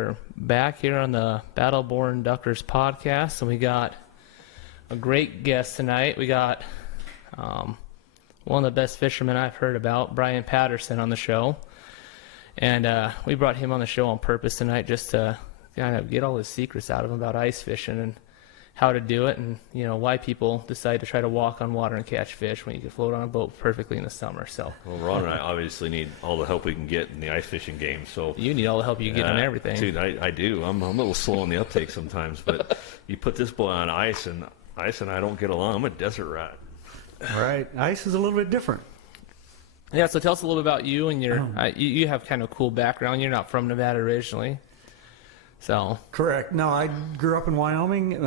are back here on the Battleborn Duckers podcast, and we got a great guest tonight. We got one of the best fishermen I've heard about, Brian Patterson, on the show. And we brought him on the show on purpose tonight just to kind of get all his secrets out of him about ice fishing and how to do it, and why people decide to try to walk on water and catch fish when you can float on a boat perfectly in the summer. So, well, Ron and I obviously need all the help we can get in the ice fishing game. So you need all the help you can get on everything. Dude, I do. I'm a little slow on the uptake sometimes, but you put this boy on ice and I don't get along. I'm a desert rat. Right. Ice is a little bit different. Yeah. So tell us a little about you and your. You have kind of a cool background. You're not from Nevada originally. So Correct. No, I grew up in Wyoming,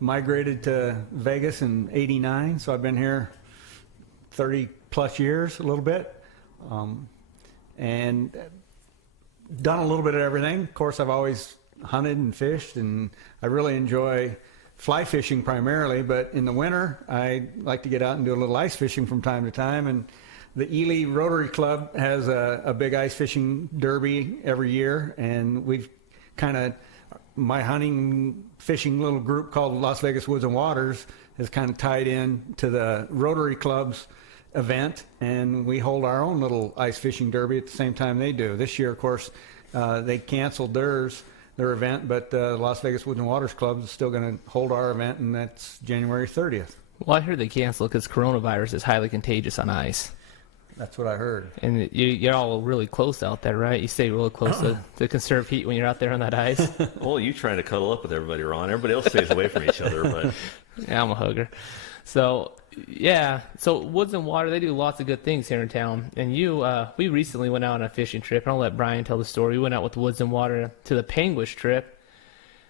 migrated to Vegas in '89, so I've been here 30 plus years, a little bit, and done a little bit of everything. Of course, I've always hunted and fished, and I really enjoy fly fishing primarily, but in the winter, I like to get out and do a little ice fishing from time to time, and the Ely Rotary Club has a big ice fishing derby every year, and we've my hunting fishing little group called Las Vegas Woods and Waters is kind of tied in to the Rotary Club's event, and we hold our own little ice fishing derby at the same time they do. This year, of course, they canceled their event, but Las Vegas Woods and Waters Club is still going to hold our event, and that's January 30th. Well, I heard they canceled because coronavirus is highly contagious on ice. That's what I heard. And you're all really close out there, right? You stay really close to conserve heat when you're out there on that ice. Well, you trying to cuddle up with everybody, Ron. Everybody else stays away from each other, but yeah, I'm a hugger. So yeah, so Woods and Water, they do lots of good things here in town. And we recently went out on a fishing trip, and I'll let Brian tell the story. We went out with Woods and Water to the Penguins trip.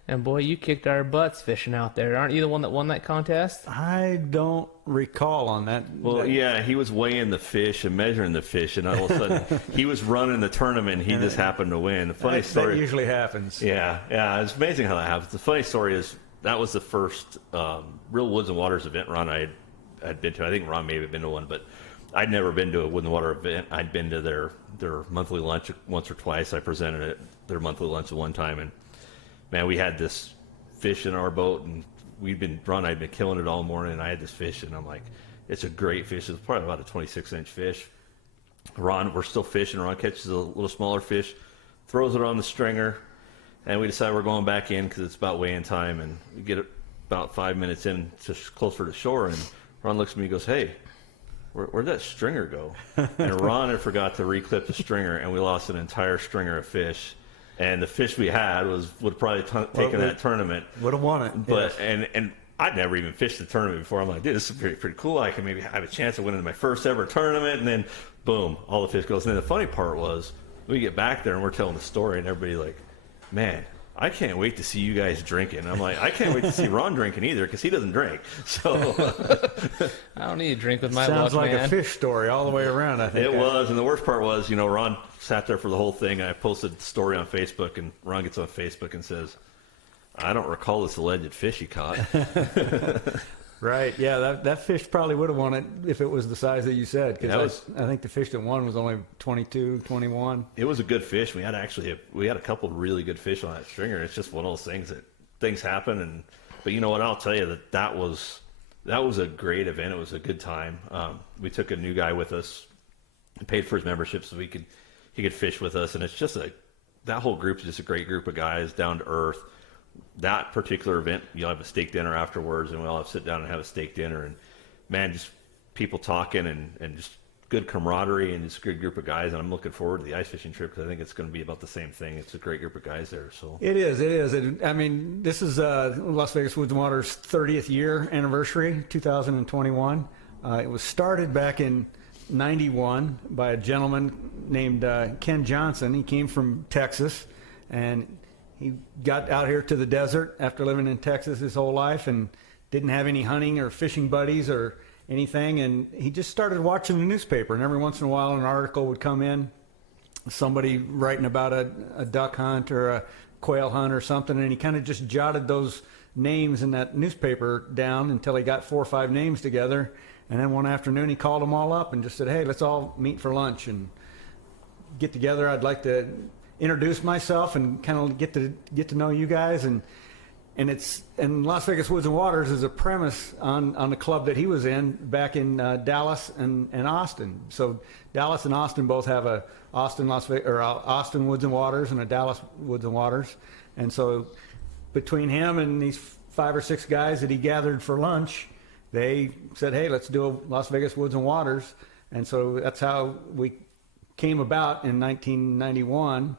And boy, you kicked our butts fishing out there. Aren't you the one that won that contest? I don't recall on that. Well, yeah, he was weighing the fish and measuring the fish, and all of a sudden he was running the tournament. And he just happened to win. The funny story. That usually happens. Yeah, it's amazing how that happens. The funny story is that was the first real Woods and Waters event Ron I had been to. I think Ron may have been to one, but I'd never been to a Woods and Water event. I'd been to their monthly lunch once or twice. I presented at their monthly lunch at one time, and man, we had this fish in our boat, and I'd been killing it all morning, and I had this fish, and I'm like, it's a great fish. It's probably about a 26-inch fish. We're still fishing. Ron catches a little smaller fish, throws it on the stringer, and we decide we're going back in because it's about weigh-in time, and we get about 5 minutes in, just closer to shore, and Ron looks at me and goes, hey, where'd that stringer go? And Ron had forgot to reclip the stringer, and we lost an entire stringer of fish. And the fish we had would probably taken that tournament. Would have won it. But yes. and I'd never even fished the tournament before. I'm like, dude, this is pretty cool. I can maybe have a chance of winning my first ever tournament. And then, boom, all the fish goes. And then the funny part was, we get back there and we're telling the story, and everybody like, man, I can't wait to see you guys drinking. And I'm like, I can't wait to see Ron drinking either because he doesn't drink. So I don't need a drink with my Sounds luck, like man. a fish story all the way around, I think. It was, and the worst part was, Ron sat there for the whole thing. I posted the story on Facebook, and Ron gets on Facebook and says, I don't recall this alleged fish he caught. Right, yeah, that fish probably would have won it if it was the size that you said. Because I think the fish that won was only 22, 21. It was a good fish. We had a couple of really good fish on that stringer. It's just one of those things that things happen. But you know what? I'll tell you that was a great event. It was a good time. We took a new guy with us and paid for his membership so he could fish with us. And it's just that whole group is just a great group of guys, down to earth. That particular event, you'll have a steak dinner afterwards, and we'll have to sit down and have a steak dinner. And man, just people talking and just good camaraderie and just a good group of guys. And I'm looking forward to the ice fishing trip because I think it's going to be about the same thing. It's a great group of guys there. So it is. I mean, this is Las Vegas Woods and Waters 30th year anniversary, 2021. It was started back in '91 by a gentleman named Ken Johnson. He came from Texas, and he got out here to the desert after living in Texas his whole life and didn't have any hunting or fishing buddies or anything. And he just started watching the newspaper. And every once in a while, an article would come in, somebody writing about a duck hunt or a quail hunt or something. And he kind of just jotted those names in that newspaper down until he got 4 or 5 names together. And then one afternoon, he called them all up and just said, hey, let's all meet for lunch and get together. I'd like to introduce myself and kind of get to know you guys. And Las Vegas Woods and Waters is a premise on the club that he was in back in Dallas and Austin. So Dallas and Austin both have a Austin Woods and Waters and a Dallas Woods and Waters. And so between him and these 5 or 6 guys that he gathered for lunch, they said, hey, let's do a Las Vegas Woods and Waters. And so that's how we came about in 1991.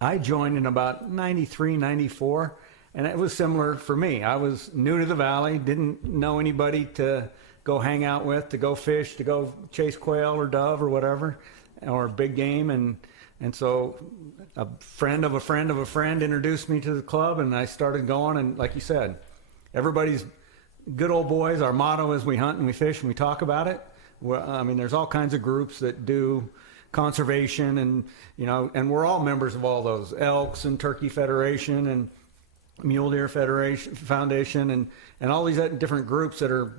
I joined in about 93, 94. And it was similar for me. I was new to the valley, didn't know anybody to go hang out with, to go fish, to go chase quail or dove or whatever, or big game. And so a friend of a friend of a friend introduced me to the club, and I started going. And like you said, everybody's good old boys. Our motto is we hunt and we fish and we talk about it. Well, I mean, there's all kinds of groups that do conservation, and and we're all members of all those, Elks and Turkey Federation and Mule Deer Foundation and all these different groups that are,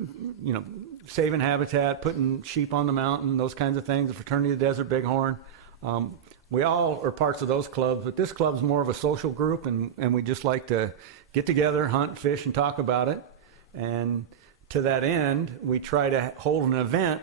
saving habitat, putting sheep on the mountain, those kinds of things, the Fraternity of the Desert Bighorn. We all are parts of those clubs, but this club's more of a social group, and we just like to get together, hunt, fish, and talk about it. And to that end, we try to hold an event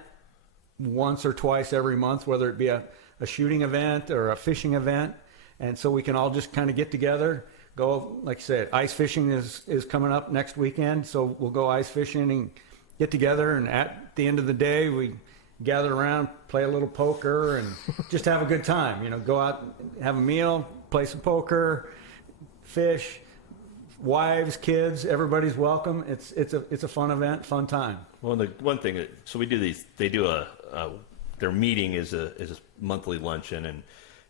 once or twice every month, whether it be a shooting event or a fishing event. And so we can all just kind of get together, go, like I said, ice fishing is coming up next weekend, so we'll go ice fishing and get together, and at the end of the day, we gather around, play a little poker, and just have a good time. Go out, have a meal, play some poker, fish, wives, kids, everybody's welcome. It's a fun event, fun time. Well, the one thing, so we do these, they do their meeting is a monthly luncheon,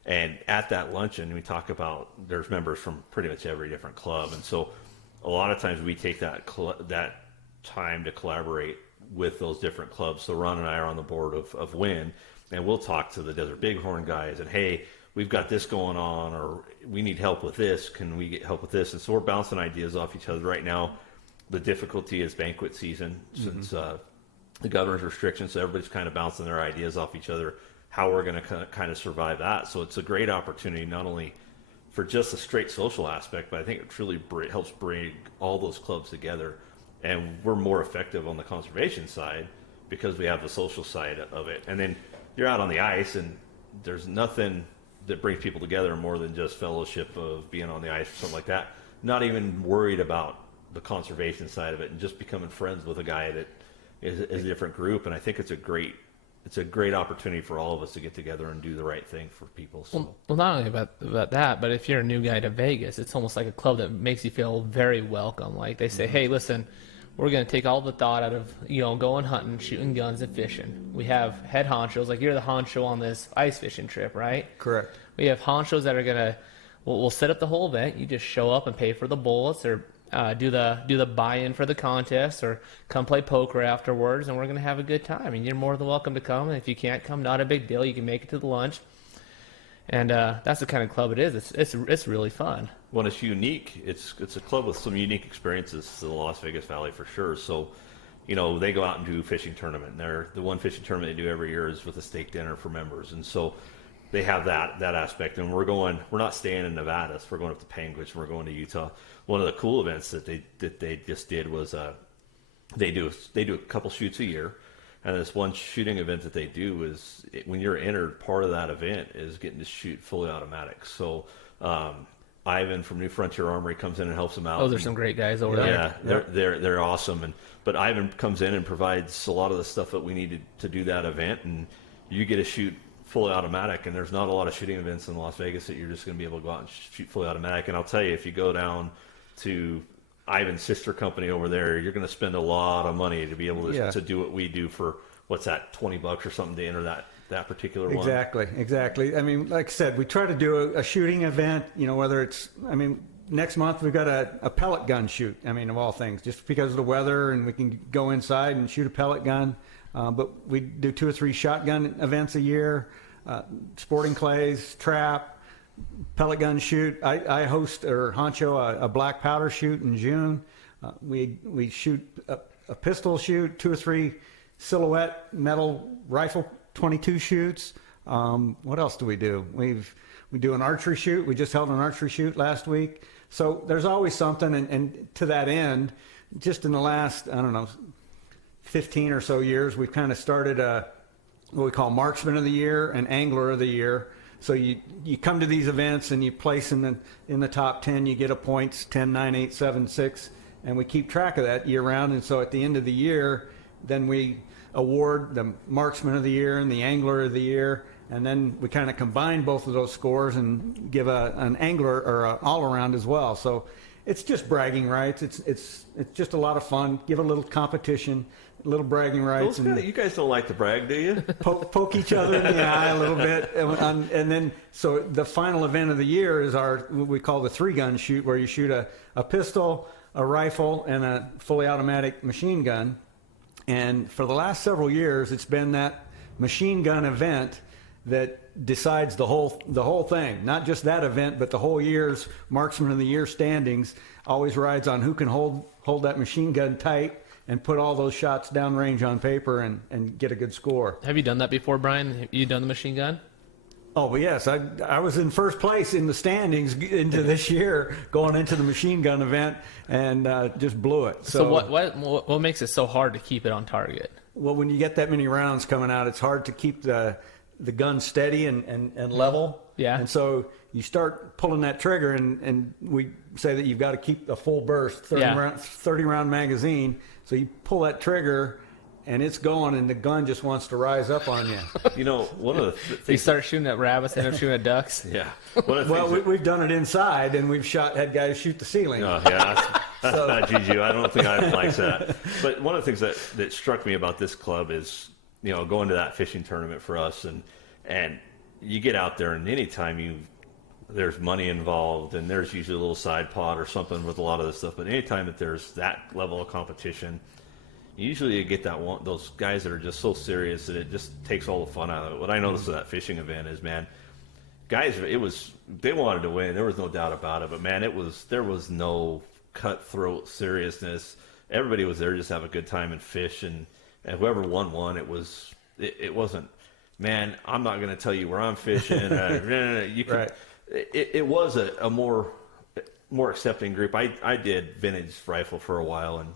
and at that luncheon, we talk about, there's members from pretty much every different club. And so a lot of times we take that time to collaborate with those different clubs. So Ron and I are on the board of WIN, and we'll talk to the Desert Bighorn guys and, hey, we've got this going on, or we need help with this. Can we get help with this? And so we're bouncing ideas off each other. Right now, the difficulty is banquet season since the governor's restrictions. So everybody's kind of bouncing their ideas off each other, how we're going to kind of survive that. So it's a great opportunity, not only for just a straight social aspect, but I think it truly helps bring all those clubs together. And we're more effective on the conservation side because we have the social side of it. And then you're out on the ice, and there's nothing that brings people together more than just fellowship of being on the ice or something like that. Not even worried about the conservation side of it, and just becoming friends with a guy that is a different group. And I think it's a great opportunity for all of us to get together and do the right thing for people. So. Well, not only about that, but if you're a new guy to Vegas, it's almost like a club that makes you feel very welcome. Like they say, hey, listen, we're going to take all the thought out of, going hunting, shooting guns, and fishing. We have head honchos, like you're the honcho on this ice fishing trip, right? Correct. We have honchos that are going to, we'll set up the whole event. You just show up and pay for the bullets, or do the buy-in for the contest, or come play poker afterwards, and we're going to have a good time. And you're more than welcome to come. And if you can't come, not a big deal. You can make it to the lunch. And that's the kind of club it is. It's really fun. Well, it's unique. It's a club with some unique experiences to the Las Vegas Valley for sure. So, they go out and do a fishing tournament. The one fishing tournament they do every year is with a steak dinner for members. And so they have that aspect. And we're not staying in Nevada, so we're going up to Panguitch, and we're going to Utah. One of the cool events that they just did was they do a couple shoots a year. And this one shooting event that they do is, when you're entered, part of that event is getting to shoot fully automatic. So Ivan from New Frontier Armory comes in and helps them out. Those are some great guys over there. Yeah, they're awesome. But Ivan comes in and provides a lot of the stuff that we needed to do that event, and you get to shoot fully automatic. And there's not a lot of shooting events in Las Vegas that you're just going to be able to go out and shoot fully automatic. And I'll tell you, if you go down to Ivan's sister company over there, you're going to spend a lot of money to be able to do what we do for, what's that, $20 or something to enter that particular one. Exactly. I mean, like I said, we try to do a shooting event, whether it's, next month we've got a pellet gun shoot, of all things, just because of the weather, and we can go inside and shoot a pellet gun. But we do 2 or 3 shotgun events a year, sporting clays, trap, pellet gun shoot. I host or honcho a black powder shoot in June. We shoot a pistol shoot, 2 or 3 silhouette metal rifle 22 shoots. What else do we do? We do an archery shoot. We just held an archery shoot last week. So there's always something, and to that end, just in the last, I don't know, 15 or so years, we've kind of started what we call Marksman of the Year and Angler of the Year. So you come to these events and you place in the top 10, you get a points, 10, 9, 8, 7, 6, and we keep track of that year round. And so at the end of the year, then we award the Marksman of the Year and the Angler of the Year, and then we kind of combine both of those scores and give an angler or an all-around as well. So it's just bragging rights. It's just a lot of fun. Give a little competition, a little bragging rights. You guys don't like to brag, do you? Poke each other in the eye a little bit. And then, so the final event of the year is what we call the 3-gun shoot, where you shoot a pistol, a rifle, and a fully automatic machine gun. And for the last several years, it's been that machine gun event that decides the whole thing. Not just that event, but the whole year's Marksman of the Year standings always rides on who can hold that machine gun tight and put all those shots downrange on paper and get a good score. Have you done that before, Brian? Have you done the machine gun? Oh, well, yes. I was in first place in the standings into this year, going into the machine gun event, and just blew it. So what makes it so hard to keep it on target? Well, when you get that many rounds coming out, it's hard to keep the gun steady and level. Yeah. And so you start pulling that trigger, and we say that you've got to keep a full burst, 30 round magazine. So you pull that trigger, and it's going, and the gun just wants to rise up on you. You know, one of the things... You start shooting at rabbits, end up shooting at ducks? Yeah. We've done it inside, and we've had guys shoot the ceiling. Oh, yeah. That's not Juju. I don't think I like that. But one of the things that struck me about this club is, going to that fishing tournament for us, and you get out there, and anytime there's money involved, and there's usually a little side pot or something with a lot of this stuff, but anytime that there's that level of competition, usually you get those guys that are just so serious that it just takes all the fun out of it. What I noticed with that fishing event is, man, guys, they wanted to win. There was no doubt about it. But man, there was no cutthroat seriousness. Everybody was there just to have a good time and fish, and whoever won. It wasn't, man, I'm not going to tell you where I'm fishing. You can. Right. It was a more accepting group. I did vintage rifle for a while, and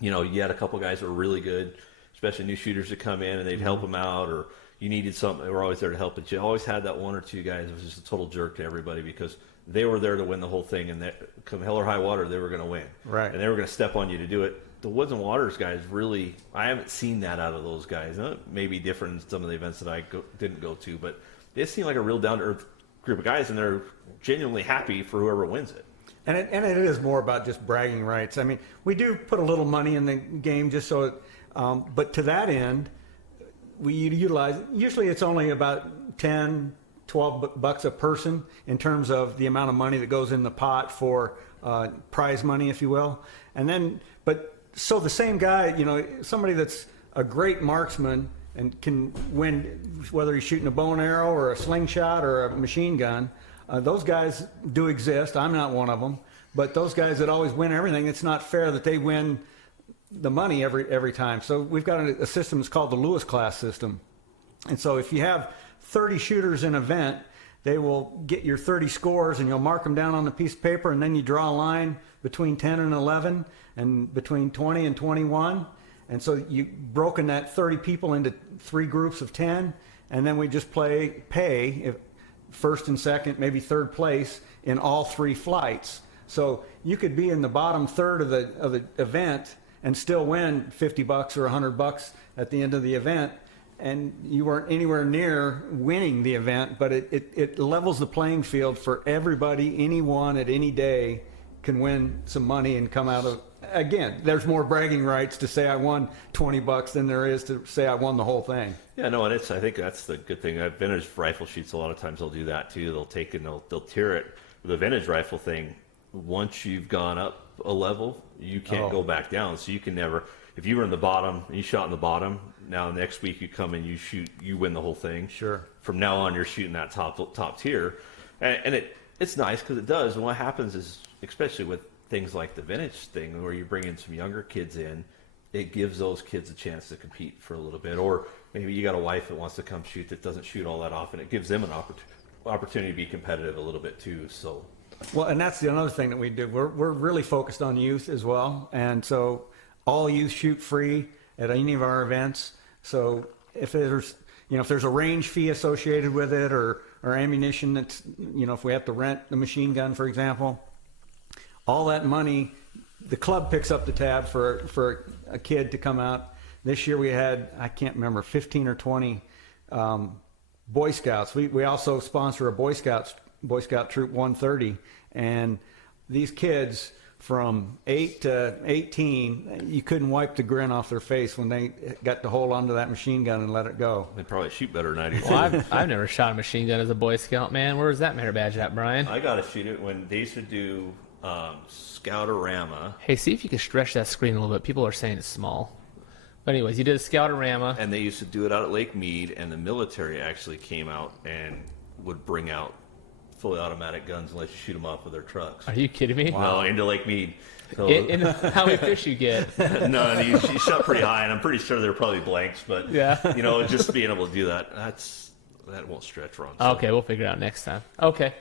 you had a couple guys that were really good, especially new shooters that come in and they'd help them out, or you needed something. They were always there to help. But you always had that one or two guys that was just a total jerk to everybody because they were there to win the whole thing, and come hell or high water, they were going to win. Right. And they were going to step on you to do it. The Woods and Waters guys really, I haven't seen that out of those guys. It may be different in some of the events that I didn't go to, but they seem like a real down-to-earth group of guys, and they're genuinely happy for whoever wins it. And it is more about just bragging rights. I mean, we do put a little money in the game just so, but to that end, we utilize, usually it's only about 10, 12 bucks a person in terms of the amount of money that goes in the pot for prize money, if you will. And then, so the same guy, somebody that's a great marksman and can win, whether he's shooting a bow and arrow or a slingshot or a machine gun, those guys do exist. I'm not one of them. But those guys that always win everything, it's not fair that they win the money every time. So we've got a system that's called the Lewis class system. And so if you have 30 shooters in an event, they will get your 30 scores, and you'll mark them down on a piece of paper, and then you draw a line between 10 and 11 and between 20 and 21. And so you've broken that 30 people into 3 groups of 10, and then we just pay first and second, maybe third place in all 3 flights. So you could be in the bottom third of the event and still win $50 or $100 at the end of the event, and you weren't anywhere near winning the event, but it levels the playing field for everybody. Anyone at any day can win some money and come out of. Again, there's more bragging rights to say I won $20 than there is to say I won the whole thing. Yeah, no, and I think that's the good thing. Vintage rifle shoots, a lot of times they'll do that too. They'll take and they'll tier it. The vintage rifle thing, once you've gone up a level, you can't go back down. So you can never, if you were in the bottom and you shot in the bottom, now next week you come and you shoot, you win the whole thing. Sure. From now on, you're shooting that top tier, and it's nice because it does. And what happens is, especially with things like the vintage thing, where you bring in some younger kids in, it gives those kids a chance to compete for a little bit. Or maybe you got a wife that wants to come shoot that doesn't shoot all that often. It gives them an opportunity to be competitive a little bit too. So, Well, and that's the another thing that we do. We're really focused on youth as well, and so all youth shoot free at any of our events. So if there's if there's a range fee associated with it, or ammunition that's if we have to rent the machine gun, for example, all that money, the club picks up the tab for a kid to come out. This year we had, I can't remember, 15 or 20 Boy Scouts. We also sponsor a Boy Scout Troop 130, and these kids from 8 to 18, you couldn't wipe the grin off their face when they got to hold onto that machine gun and let it go. they probably shoot better than I do. Well, I've never shot a machine gun as a Boy Scout, man. Where's that merit badge at, Brian? I got to shoot it when they used to do Scoutorama. Hey, see if you can stretch that screen a little bit. People are saying it's small. But anyways, you did a Scoutorama. And they used to do it out at Lake Mead, and the military actually came out and would bring out fully automatic guns and let you shoot them off with their trucks. Are you kidding me? No, into Lake Mead. So, And how many fish you get? no, you shot pretty high, and I'm pretty sure they're probably blanks, but Yeah. just being able to do that, that won't stretch wrong. So. Okay, we'll figure it out next time. Okay.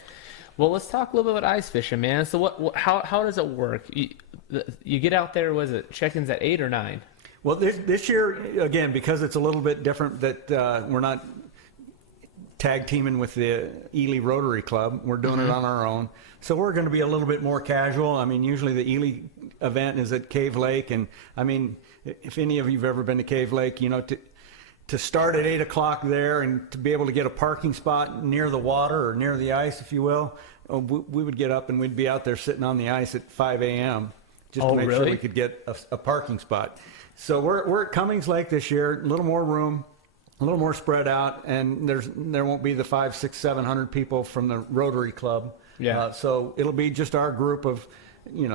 Well, let's talk a little bit about ice fishing, man. So how does it work? You get out there, was it check-ins at 8 or 9? Well, this year, again, because it's a little bit different, that we're not tag teaming with the Ely Rotary Club. We're doing it on our own. So we're going to be a little bit more casual. I mean, usually the Ely event is at Cave Lake. And, I mean, if any of you have ever been to Cave Lake, to start at 8 o'clock there and to be able to get a parking spot near the water or near the ice, if you will, we would get up and we'd be out there sitting on the ice at 5 a.m. just to make sure we could get a parking spot. So we're at Cummings Lake this year, a little more room, a little more spread out, and there won't be the 500, 600, 700 people from the Rotary Club. Yeah. So it'll be just our group of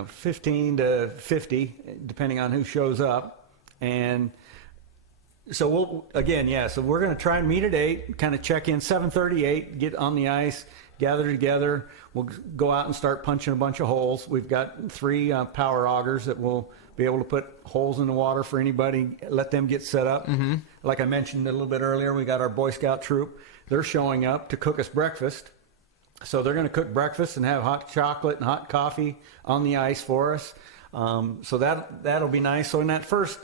15 to 50, depending on who shows up. And so so we're going to try and meet at 8, kind of check in 7:38, get on the ice, gather together. We'll go out and start punching a bunch of holes. We've got 3 power augers that will be able to put holes in the water for anybody, let them get set up. Mm-hmm. Like I mentioned a little bit earlier, we got our Boy Scout troop. They're showing up to cook us breakfast. So they're going to cook breakfast and have hot chocolate and hot coffee on the ice for us. So that'll be nice. So in that first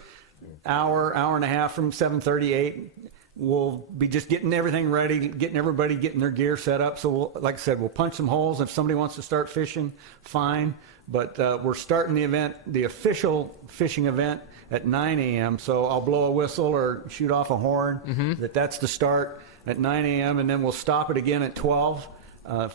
hour and a half from 7:38, we'll be just getting everything ready, getting everybody getting their gear set up. So like I said, we'll punch some holes. If somebody wants to start fishing, fine. But we're starting the official fishing event at 9 a.m. So I'll blow a whistle or shoot off a horn that's the start at 9 a.m. And then we'll stop it again at 12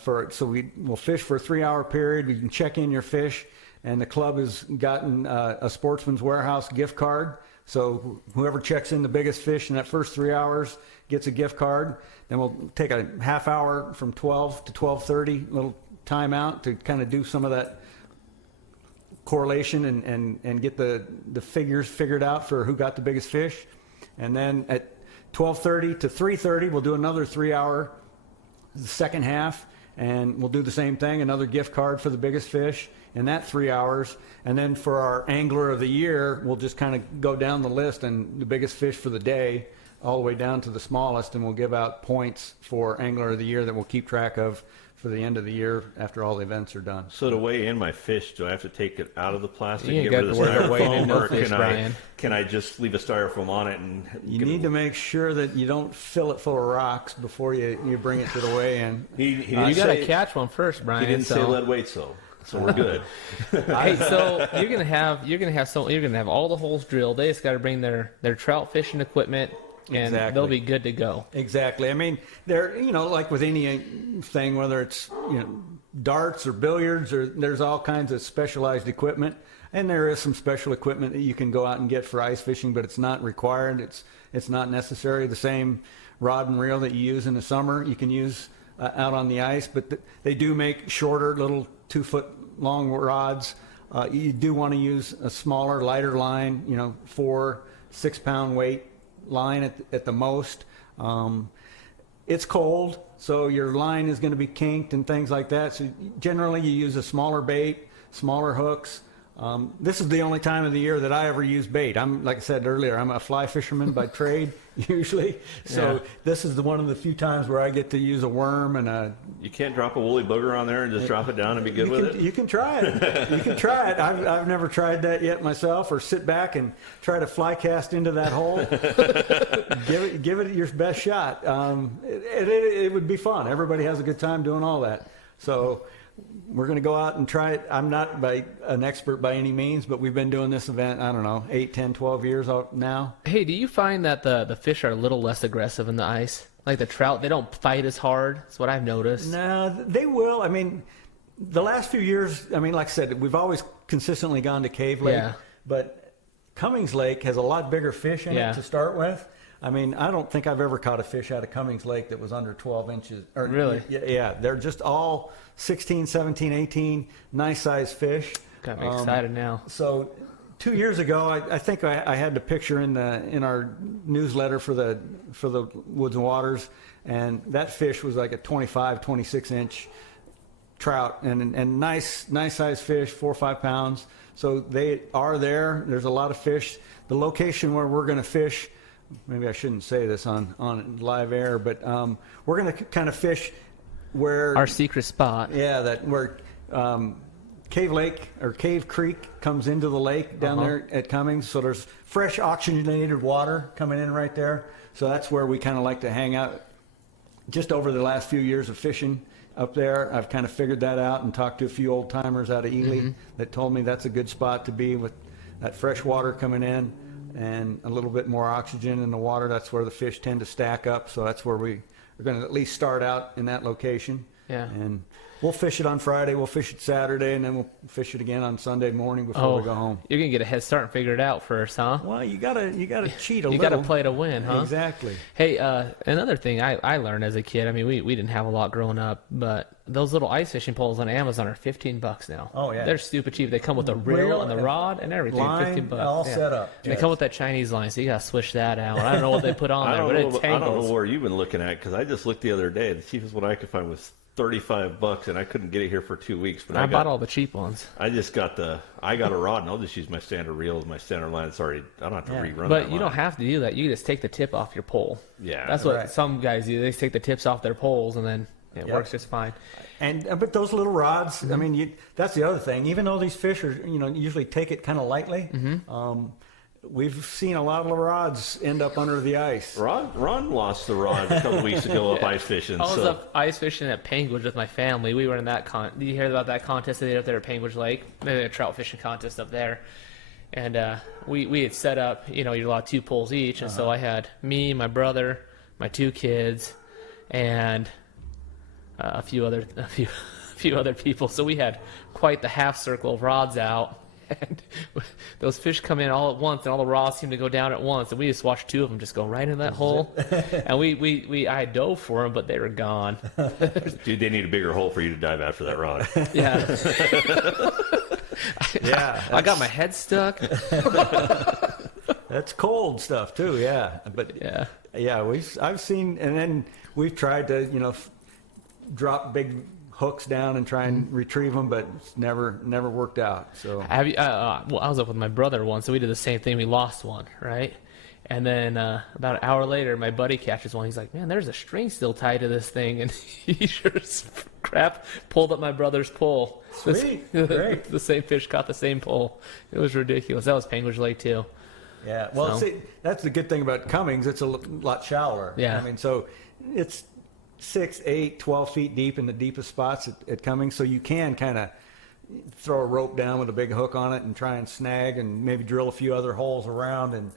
so we'll fish for a 3-hour period. We can check in your fish, and the club has gotten a Sportsman's Warehouse gift card. So whoever checks in the biggest fish in that first 3 hours gets a gift card. Then we'll take a half hour from 12 to 12:30, little timeout to kind of do some of that correlation and get the figures figured out for who got the biggest fish. And then at 12:30 to 3:30, we'll do another 3-hour, the second half, and we'll do the same thing, another gift card for the biggest fish in that 3 hours. And then for our Angler of the Year, we'll just kind of go down the list and the biggest fish for the day all the way down to the smallest, and we'll give out points for Angler of the Year that we'll keep track of for the end of the year after all the events are done. So to weigh in my fish, do I have to take it out of the plastic You and ain't get rid of the got to worry about weighing in styrofoam, no or fish, Brian. can I just leave a styrofoam on it and You need to make sure that you don't fill it full of rocks before you bring it to the weigh-in. He didn't You got to say- catch one first, Brian. He didn't say lead weight, so we're good. Hey, so you're gonna have all the holes drilled. They just got to bring their trout fishing equipment, and Exactly. they'll be good to go. Exactly. I mean, they're, like with anything, whether it's, darts or billiards, or there's all kinds of specialized equipment. And there is some special equipment that you can go out and get for ice fishing, but it's not required. It's not necessary. The same rod and reel that you use in the summer, you can use out on the ice, but they do make shorter, little 2-foot long rods. You do want to use a smaller, lighter line, 4-6 pound weight line at the most. It's cold, so your line is going to be kinked and things like that. So generally you use a smaller bait, smaller hooks, This is the only time of the year that I ever use bait. Like I said earlier, I'm a fly fisherman by trade usually. So this is one of the few times where I get to use a worm and a. You can't drop a woolly booger on there and just drop it down and be good with it? You can try it. You can try it. I've never tried that yet myself, or sit back and try to fly cast into that hole. Give it your best shot. It would be fun. Everybody has a good time doing all that. So we're going to go out and try it. I'm not an expert by any means, but we've been doing this event, I don't know, 8, 10, 12 years now. Hey, do you find that the fish are a little less aggressive in the ice? Like the trout, they don't fight as hard. That's what I've noticed. No, they will. I mean, the last few years, I mean, like I said, we've always consistently gone to Cave Lake. Yeah. But Cummings Lake has a lot bigger fish in it to start with. I mean, I don't think I've ever caught a fish out of Cummings Lake that was under 12 inches. Really? Yeah, they're just all 16, 17, 18, nice sized fish. Got me excited now. So 2 years ago, I think I had the picture in our newsletter for the Woods and Waters, and that fish was like a 25, 26 inch trout, and nice sized fish, 4 or 5 pounds. So they are there. There's a lot of fish. The location where we're going to fish, maybe I shouldn't say this on live air, but we're going to kind of fish where Our secret spot. Yeah, where Cave Lake or Cave Creek comes into the lake down there at Cummings. So there's fresh oxygenated water coming in right there. So that's where we kind of like to hang out. Just over the last few years of fishing up there, I've kind of figured that out and talked to a few old timers out of Ely that told me that's a good spot to be with that fresh water coming in and a little bit more oxygen in the water. That's where the fish tend to stack up. So that's where we are going to at least start out in that location. Yeah. And we'll fish it on Friday, we'll fish it Saturday, and then we'll fish it again on Sunday morning before we go home. You're going to get a head start and figure it out first, huh? Well, you gotta cheat a little. You got to play to win, huh? Exactly. Hey, another thing I learned as a kid, I mean, we didn't have a lot growing up, but those little ice fishing poles on Amazon are $15 now. Oh, yeah. They're stupid cheap. They come with the reel and the rod and everything. Line, $15. all set up. And they come with that Chinese line, so you got to swish that out. I don't know what they put on there, but it I don't know tangles. where you've been looking at, because I just looked the other day. The cheapest one I could find was $35, and I couldn't get it here for 2 weeks. But I bought all the cheap ones. I got a rod, and I'll just use my standard reel, my standard line. Sorry, I don't have to rerun. But you don't have to do that. You just take the tip off your pole. Yeah, that's what some guys do. They just take the tips off their poles, and then it works just fine. And but those little rods, I mean, that's the other thing. Even though these fish are, usually take it kind of lightly. We've seen a lot of the rods end up under the ice. Ron lost the rod a couple weeks ago up ice fishing. I was up ice fishing at Penguins with my family. We were in that did you hear about that contest they did up there at Penguins Lake? They had a trout fishing contest up there. And we had set up, you're allowed 2 poles each. And so I had me, my brother, my 2 kids, and a few other people. So we had quite the half circle of rods out. And those fish come in all at once, and all the rods seem to go down at once. And we just watched 2 of them just go right in that hole. And I dove for them, but they were gone. Dude, they need a bigger hole for you to dive after that rod. Yeah. Yeah. I got my head stuck. That's cold stuff too. Yeah. But yeah, I've seen, and then we've tried to drop big hooks down and try and retrieve them, but it's never worked out. So have you? Well, I was up with my brother once, so we did the same thing. We lost one, right? And then about an hour later, my buddy catches one. He's like, "Man, there's a string still tied to this thing," and he sure as crap pulled up my brother's pole. Sweet, great. The same fish caught the same pole. It was ridiculous. That was Penguins Lake too. Yeah. Well, see, that's the good thing about Cummings. It's a lot shallower. Yeah. I mean, so it's 6, 8, 12 feet deep in the deepest spots at Cummings, so you can kind of throw a rope down with a big hook on it and try and snag and maybe drill a few other holes around, and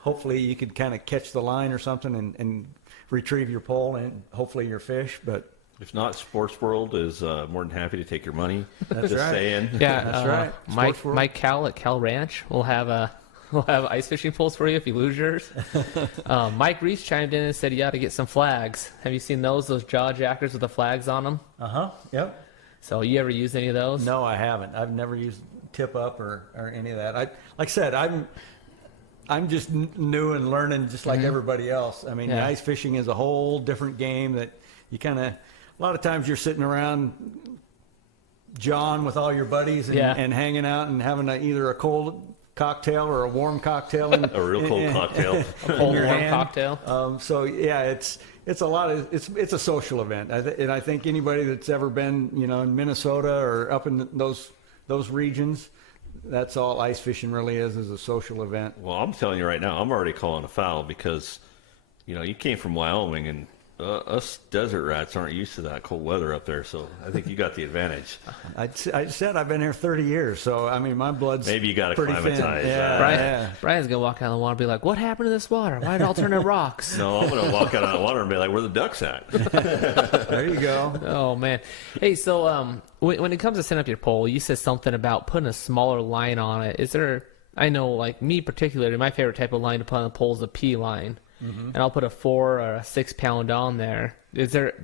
hopefully you could kind of catch the line or something and retrieve your pole and hopefully your fish. But if not, Sports World is more than happy to take your money. That's just right. saying. Yeah, that's right. Mike Cal at Cal Ranch will have ice fishing poles for you if you lose yours. Mike Reese chimed in and said you got to get some flags. Have you seen those jaw jackers with the flags on them? Yep. So you ever used any of those? No, I haven't. I've never used tip up or any of that. Like I said, I'm just new and learning just like everybody else. I mean, ice fishing is a whole different game that you kind of, a lot of times you're sitting around John with all your buddies and hanging out and having either a cold cocktail or a warm cocktail. A real cold cocktail. A cold warm cocktail. So yeah, it's a lot of it's a social event, and I think anybody that's ever been in Minnesota or up in those regions, that's all ice fishing really is a social event. Well, I'm telling you right now, I'm already calling a foul because you came from Wyoming, and us desert rats aren't used to that cold weather up there, so I think you got the advantage. I said I've been here 30 years, so I mean my blood's maybe you got to pretty acclimatize. thin. Brian's gonna walk out of the water and be like, "What happened to this water? Why did it all turn to rocks?" No, I'm gonna walk out on the water and be like, "Where the ducks at?" There you go. Oh man. Hey, so when it comes to setting up your pole, you said something about putting a smaller line on it. Is there? I know, like me particularly, my favorite type of line to put on the pole is a P line. And I'll put a 4 or a 6 pound on there. Is there,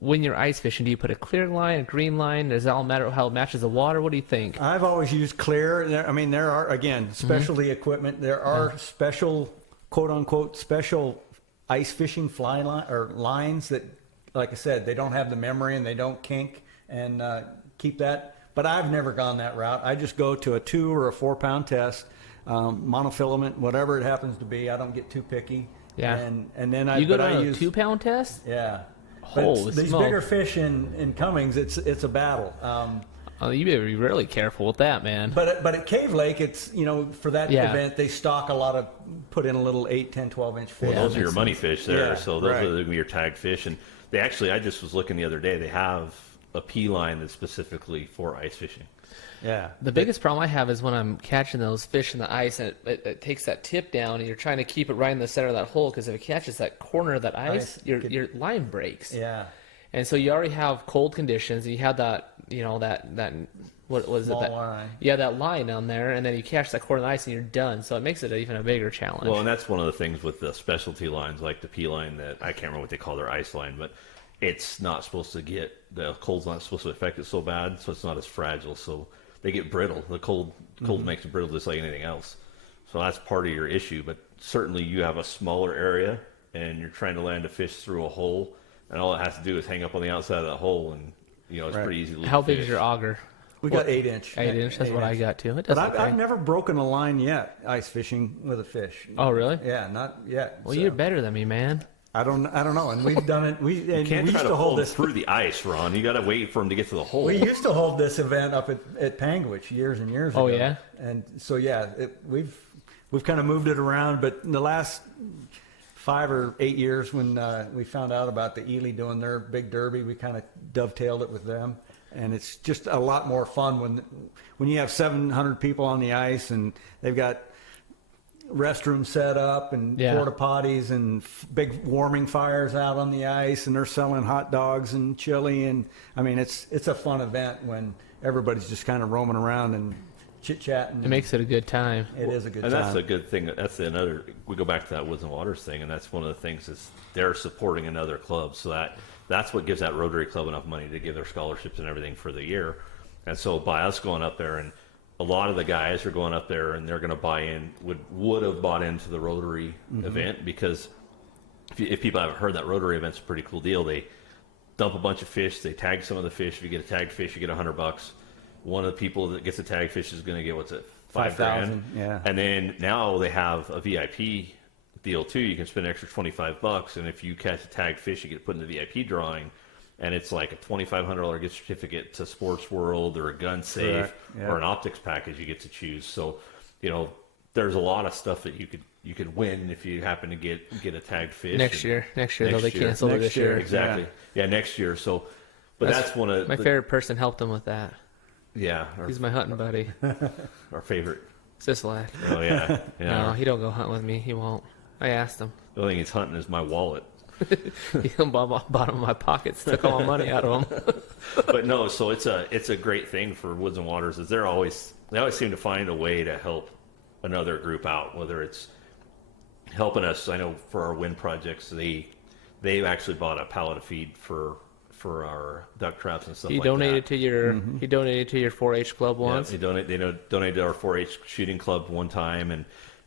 when you're ice fishing, do you put a clear line, a green line? Does it all matter how it matches the water? What do you think? I've always used clear. There are, again, specialty equipment. There are special, quote unquote, special ice fishing fly line or lines that, like I said, they don't have the memory and they don't kink and keep that. But I've never gone that route. I just go to a 2 or a 4 pound test, monofilament, whatever it happens to be. I don't get too picky. Yeah. And then you go to a 2 pound test? Yeah. Holy these smoke. bigger fish in Cummings, it's a battle. You better be really careful with that, man. But at Cave Lake, it's for that Yeah. event they stock a lot of, put in a little 8, 10, 12-inch fish. Well, those are your money fish there, Yeah, so those right. are going to be your tagged fish. And they actually, I just was looking the other day, they have a P line that's specifically for ice fishing. Yeah. The biggest problem I have is when I'm catching those fish in the ice and it takes that tip down and you're trying to keep it right in the center of that hole, because if it catches that corner of that ice, your line breaks. Yeah. And so you already have cold conditions. And you have that, that what was Small it? line. Yeah, that line down there, and then you catch that corner of the ice and you're done. So it makes it even a bigger challenge. Well, and that's one of the things with the specialty lines, like the P line, that I can't remember what they call their ice line, but it's not supposed to get, the cold's not supposed to affect it so bad, so it's not as fragile. So they get brittle. The cold makes it brittle just like anything else. So that's part of your issue. But certainly you have a smaller area and you're trying to land a fish through a hole, and all it has to do is hang up on the outside of that hole, and it's Right. pretty easy to lose How a big fish. is your auger? We got 8-inch. 8-inch. That's what I got too. It does But okay. I've never broken a line yet, ice fishing with a fish. Oh, really? Yeah, not yet. Well, So, you're better than me, man. I don't know. And we've done it. We You can't used try to to hold hold this. through the ice, Ron. You got to wait for him to get to the hole. We used to hold this event up at Panguitch years and years ago. Oh, yeah? And so yeah, we've kind of moved it around. But in the last 5 or 8 years, when we found out about the Ely doing their big derby, we kind of dovetailed it with them. And it's just a lot more fun when you have 700 people on the ice and they've got restrooms set up and porta potties and big warming fires out on the ice, and they're selling hot dogs and chili, and I mean it's a fun event when everybody's just kind of roaming around and chit chatting. It makes it a good time. It is a good and time. that's a good thing. That's another. We go back to that Woods and Waters thing, and that's one of the things is they're supporting another club, so that's what gives that Rotary Club enough money to give their scholarships and everything for the year. And so by us going up there, and a lot of the guys are going up there and they're going to buy in, would have bought into the Rotary event, because if people haven't heard, that Rotary event's a pretty cool deal. They dump a bunch of fish, they tag some of the fish. If you get a tagged fish, you get $100. One of the people that gets a tagged fish is going to get, what's it, $5,000. Yeah. And then now they have a VIP deal too. You can spend an extra $25, and if you catch a tagged fish, you get put in the VIP drawing, and it's like a $2,500 gift certificate to Sports World or a gun safe. Correct. Yeah. Or an optics package you get to choose. So, there's a lot of stuff that you could win if you happen to get a tagged fish. Next year, though they canceled it Next this year. year. Exactly. Yeah, next year. So, but that's one of my favorite person helped him with that. Yeah, He's my hunting buddy, our favorite. Sislak. Oh yeah, yeah. No, he don't go hunt with me. He won't. I asked him. The only thing he's hunting is my wallet. He bottom of my pockets, took all my money out of him. But no, so it's a great thing for Woods and Waters. Is they always seem to find a way to help another group out, whether it's helping us. I know for our wind projects, they've actually bought a pallet of feed for our duck traps and stuff. He like donated that. to your he donated to your 4-H club once. Yeah, they donated to our 4-H shooting club one time,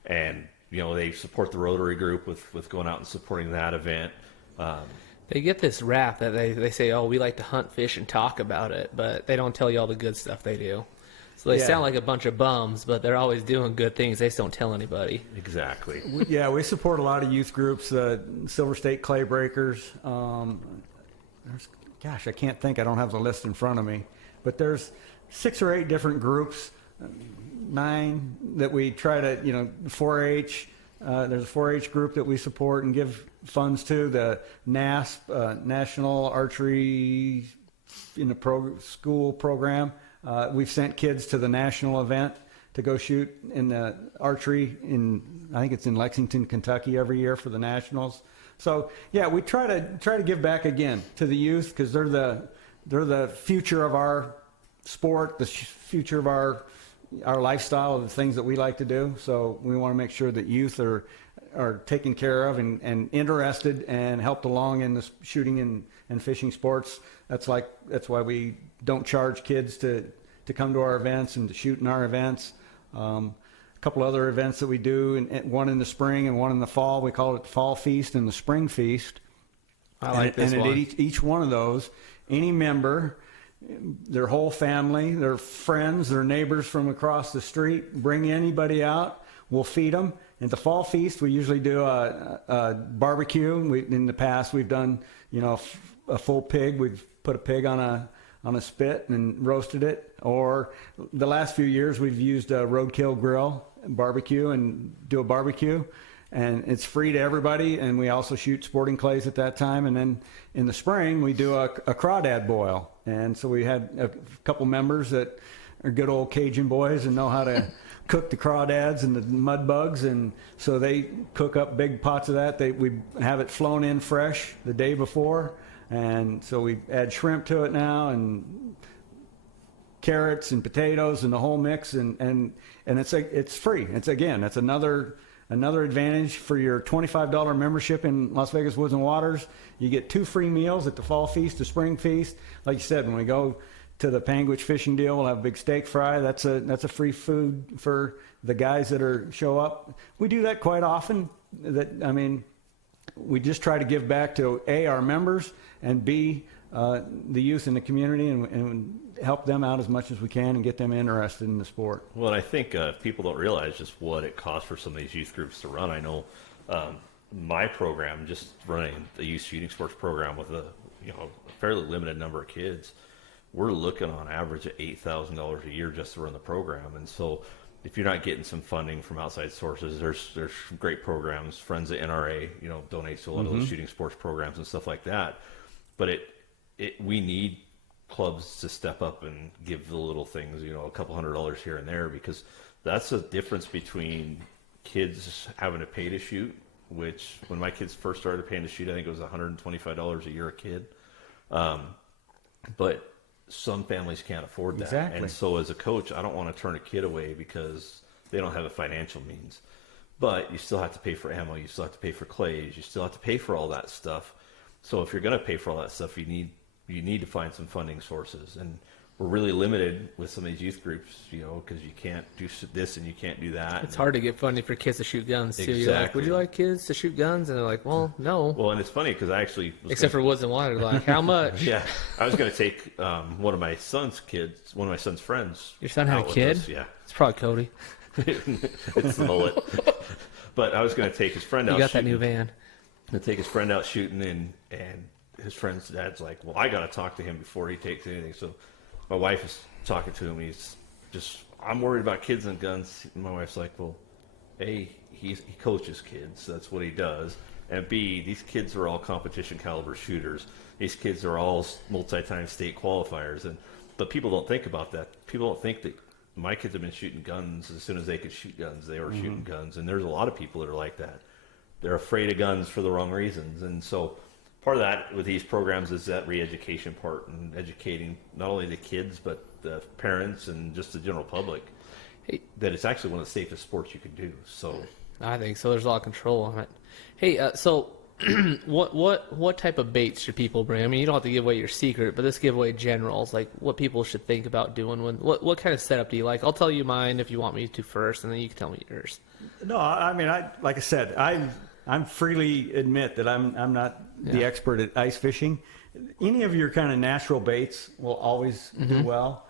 and they support the Rotary group with going out and supporting that event. They get this rap that they say, oh, we like to hunt, fish, and talk about it, but they don't tell you all the good stuff they do. So they sound like a bunch of bums, but they're always doing good things. They just don't tell anybody. Exactly. We support a lot of youth groups, Silver State Clay Breakers. Gosh, I can't think. I don't have the list in front of me. But there's 6 or 8 different groups, 9 that we try to, 4-H. There's a 4-H group that we support and give funds to. The NASP, National Archery in the School Program. We've sent kids to the national event to go shoot in the archery I think it's in Lexington, Kentucky every year for the nationals. So yeah, we try to give back again to the youth because they're the future of our sport, the future of our lifestyle, of the things that we like to do. So we want to make sure that youth are taken care of and interested and helped along in the shooting and fishing sports. That's why we don't charge kids to come to our events and to shoot in our events. A couple other events that we do, one in the spring and one in the fall. We call it the Fall Feast and the Spring Feast. I like this one. And at each one of those, any member, their whole family, their friends, their neighbors from across the street, bring anybody out. We'll feed them. At the Fall Feast, we usually do a barbecue. In the past, we've done a full pig. We've put a pig on a spit and roasted it. Or the last few years, we've used a roadkill grill barbecue and do a barbecue. And it's free to everybody. And we also shoot sporting clays at that time. And then in the spring, we do a crawdad boil. And so we had a couple members that are good old Cajun boys and know how to cook the crawdads and the mud bugs, and so they cook up big pots of that. We have it flown in fresh the day before, and so we add shrimp to it now and carrots and potatoes and the whole mix, and it's free. It's another advantage for your $25 membership in Las Vegas Woods and Waters. You get 2 free meals at the Fall Feast, the Spring Feast. Like you said, when we go to the Panguitch fishing deal, we'll have a big steak fry. That's a free food for the guys that show up. We do that quite often. We just try to give back to A, our members, and B, the youth in the community, and help them out as much as we can and get them interested in the sport. Well, I think people don't realize just what it costs for some of these youth groups to run. I know my program, just running the youth shooting sports program with a fairly limited number of kids, we're looking on average at $8,000 a year just to run the program. And so if you're not getting some funding from outside sources, there's some great programs. Friends at NRA, donates to a lot of those shooting sports programs and stuff like that. But we need clubs to step up and give the little things, a couple $100 here and there, because that's the difference between kids having to pay to shoot, which when my kids first started paying to shoot, I think it was $125 a year a kid. But some families can't afford that. Exactly. And so as a coach, I don't want to turn a kid away because they don't have the financial means. But you still have to pay for ammo, you still have to pay for clays, you still have to pay for all that stuff. So if you're going to pay for all that stuff, you need to find some funding sources. And we're really limited with some of these youth groups, because you can't do this and you can't do that. It's hard to get funding for kids to shoot guns, too. Exactly. You're like, would you like kids to shoot guns? And they're like, well, no. Well, and it's funny because I actually... Except for Woods and Water, they're like, how much? Yeah. I was going to take one of my son's friends. Your son had a kid? Us. Yeah. It's probably Cody. It's the bullet. But I was going to take his friend out You got shooting. that new van. To take his friend out shooting, and his friend's dad's like, well, I got to talk to him before he takes anything. So my wife is talking to him. He's just, I'm worried about kids and guns. And my wife's like, well, A, he coaches kids. That's what he does. And B, these kids are all competition caliber shooters. These kids are all multi-time state qualifiers. But people don't think about that. People don't think that my kids have been shooting guns as soon as they could shoot guns. They were shooting guns. And there's a lot of people that are like that. They're afraid of guns for the wrong reasons. And so part of that with these programs is that re-education part, and educating not only the kids but the parents and just the general public that it's actually one of the safest sports you can do. So I think so. There's a lot of control on it. Hey, so what type of baits should people bring? I mean, you don't have to give away your secret, but let's give away generals, like what people should think about doing. What kind of setup do you like? I'll tell you mine if you want me to first, and then you can tell me yours. No, I mean, like I said, I'm I'm freely admit that I'm not the expert at ice fishing. Any of your kind of natural baits will always do well.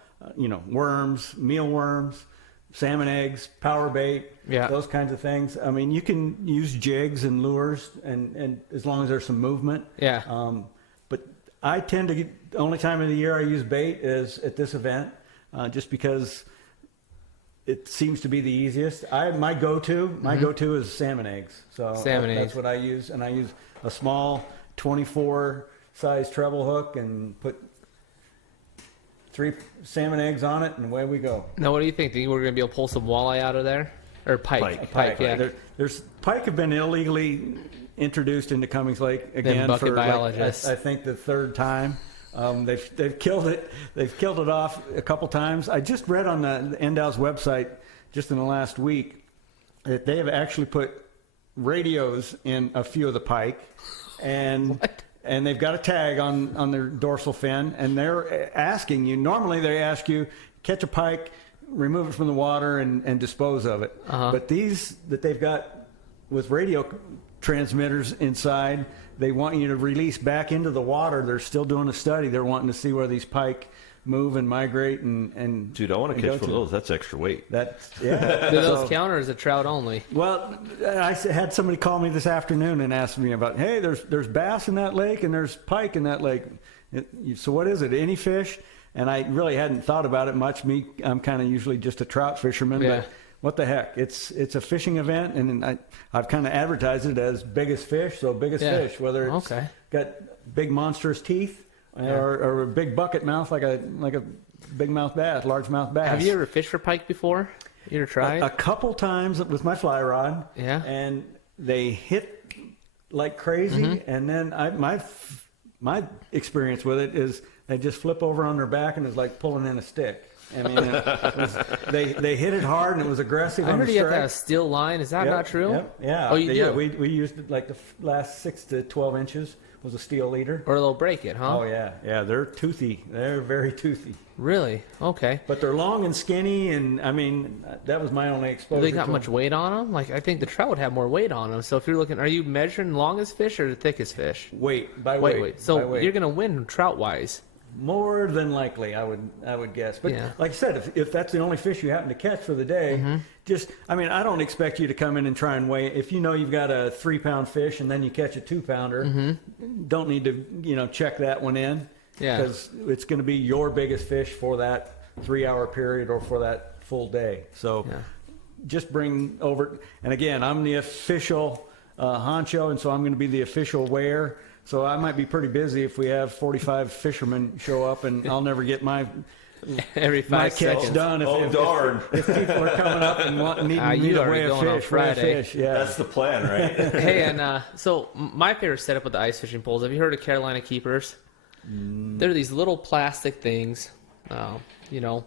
Worms, mealworms, salmon eggs, power bait, those kinds of things. I mean, you can use jigs and lures, and as long as there's some movement. Yeah. But I tend to the only time of the year I use bait is at this event, just because it seems to be the easiest. My go-to is salmon eggs. So that's what I use, and I use a small 24 size treble hook and put 3 salmon eggs on it, and away we go. Now, what do you think? Think we're going to be able to pull some walleye out of there? Or pike? Pike, yeah. There's pike have been illegally introduced into Cummings Lake again bucket for biologists. I think the 3rd time. They've killed it. They've killed it off a couple times. I just read on the NDOW's website just in the last week that they have actually put radios in a few of the pike, and they've got a tag on their dorsal fin, and they're asking you. Normally, they ask you catch a pike, remove it from the water, and dispose of it. But these that they've got with radio transmitters inside, they want you to release back into the water. They're still doing a study. They're wanting to see where these pike move and migrate and dude, I want to catch one of those. That's extra weight. That's Do those count, or is it trout only? Well, I had somebody call me this afternoon and ask me about, hey, there's bass in that lake and there's pike in that lake. So what is it? Any fish? And I really hadn't thought about it much. I'm kind of usually just a trout fisherman, but what the heck? It's a fishing event, and I've kind of advertised it as biggest fish. So biggest fish, whether it's got big monstrous teeth or a big bucket mouth like a big mouth bass, largemouth bass. Have you ever fished for pike before? You ever tried? A couple times with my fly rod. Yeah. And they hit like crazy, and then my experience with it is they just flip over on their back and it's like pulling in a stick. I mean, they hit it hard and it was aggressive. I heard you have to have a steel line. Is that not true? Yep, yeah. Oh, you do? We used it like the last 6 to 12 inches was a steel leader. Or they'll break it, huh? Oh, yeah. Yeah, they're toothy. They're very toothy. Really? Okay. But they're long and skinny, and, I mean, that was my only exposure. Do they got much weight on them? Like, I think the trout would have more weight on them. So if you're looking, are you measuring longest fish or the thickest fish? Weight, by weight. weight. So by weight. you're going to win trout-wise. More than likely, I would guess. But like I said, if that's the only fish you happen to catch for the day, I don't expect you to come in and try and weigh. If you know you've got a 3-pound fish and then you catch a 2-pounder, don't need to check that one in, because it's going to be your biggest fish for that 3-hour period or for that full day. So just bring over. And again, I'm the official honcho, and so I'm going to be the official weigher. So I might be pretty busy if we have 45 fishermen show up, and I'll never get my every 5 seconds catch done. If people are coming up and need me to weigh a fish, yeah. That's the plan, right? Hey, and so my favorite setup with the ice fishing poles. Have you heard of Carolina keepers? They're these little plastic things. They're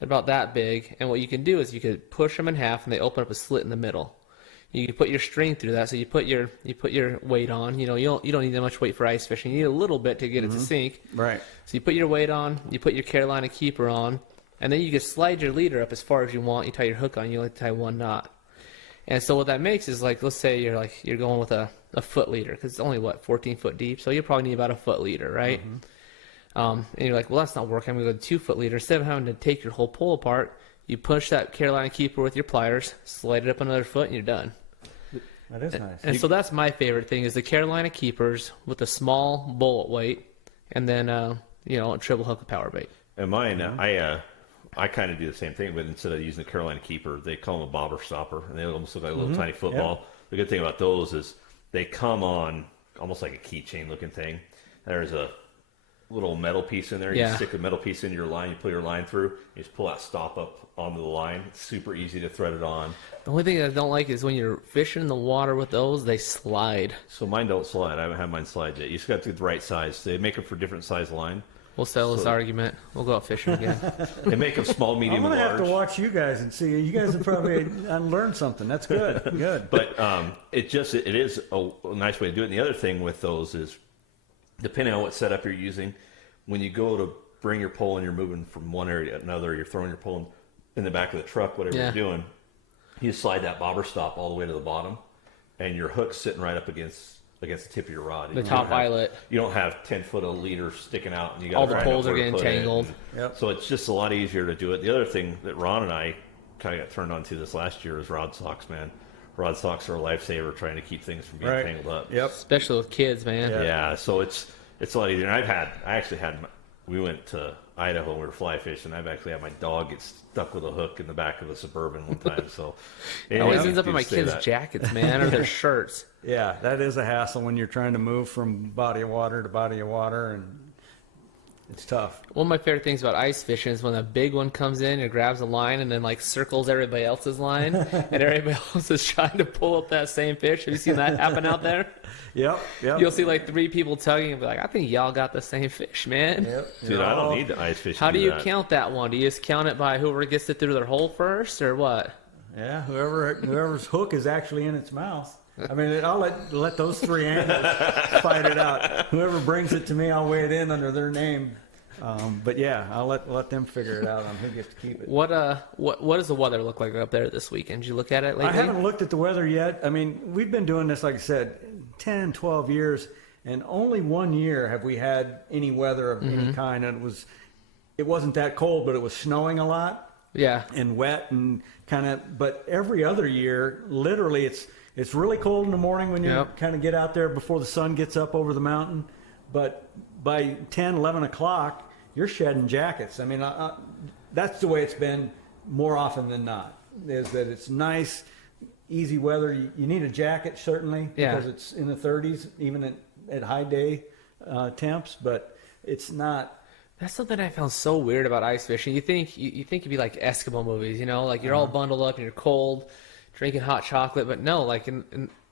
about that big, and what you can do is you could push them in half, and they open up a slit in the middle. You can put your string through that, so you put your weight on. You don't need that much weight for ice fishing. You need a little bit to get it to sink. Right. So you put your weight on, you put your Carolina keeper on, and then you can slide your leader up as far as you want. You tie your hook on. You only tie one knot. And so what that makes is, like, let's say you're going with a foot leader, because it's only 14 foot deep, so you probably need about a foot leader, right? And you're like, well, that's not working. I'm gonna go 2 foot leader. Instead of having to take your whole pole apart, you push that Carolina keeper with your pliers, slide it up another foot, and you're done. That is nice. And so that's my favorite thing is the Carolina keepers with a small bullet weight, and then a triple hook with power bait. And mine, I kind of do the same thing, but instead of using the Carolina keeper, they call them a bobber stopper, and they almost look like a little tiny football. The good thing about those is they come on almost like a keychain looking thing. There's a little metal piece in there. You stick a metal piece in your line, you pull your line through, you just pull that stop up onto the line. It's super easy to thread it on. The only thing I don't like is when you're fishing in the water with those, they slide. So mine don't slide. I haven't had mine slide yet. You just got to get the right size. They make them for different size line. We'll settle this argument. We'll go out fishing again. They make them small, medium, and large. I'm going to have to watch you guys and see. You guys have probably learned something. That's good. Good. But it is a nice way to do it. And the other thing with those is, depending on what setup you're using, when you go to bring your pole and you're moving from one area to another, you're throwing your pole in the back of the truck, whatever you're doing, you slide that bobber stop all the way to the bottom. and your hook's sitting right up against the tip of your rod. The top eyelet. You don't have 10-foot of leader sticking out, and you got all the poles are getting tangled. Yep. So it's just a lot easier to do it. The other thing that Ron and I kind of got turned on to this last year is rod socks, man. Rod socks are a lifesaver trying to keep things from being tangled up. Yep. Especially with kids, man. Yeah. So it's a lot easier. And we went to Idaho and we were fly fishing. I've actually had my dog get stuck with a hook in the back of a Suburban one time. So it always ends up in my kids' jackets, man, or their shirts. Yeah, that is a hassle when you're trying to move from body of water to body of water, and it's tough. One of my favorite things about ice fishing is when a big one comes in and grabs a line and then like circles everybody else's line, and everybody else is trying to pull up that same fish. Have you seen that happen out there? Yep. You'll see like 3 people tugging and be like, I think y'all got the same fish, man. Yep. Dude, I don't need to ice fish. How do you count that one? Do you just count it by whoever gets it through their hole first, or what? Yeah, whoever's hook is actually in its mouth. I mean, I'll let those 3 anglers fight it out. Whoever brings it to me, I'll weigh it in under their name. But yeah, I'll let them figure it out on who gets to keep it. What does the weather look like up there this weekend? Did you look at it lately? I haven't looked at the weather yet. I mean, we've been doing this, like I said, 10, 12 years, and only 1 year have we had any weather of any kind. And it wasn't that cold, but it was snowing a lot. Yeah. And wet and kind of, but every other year, literally, it's really cold in the morning when you kind of get out there before the sun gets up over the mountain. But by 10, 11 o'clock, you're shedding jackets. I mean, that's the way it's been more often than not, is that it's nice, easy weather. You need a jacket, certainly, because it's in the 30s, even at high day temps, but it's not. That's something I found so weird about ice fishing. You think it'd be like Eskimo movies, like you're all bundled up and you're cold, drinking hot chocolate, but no, like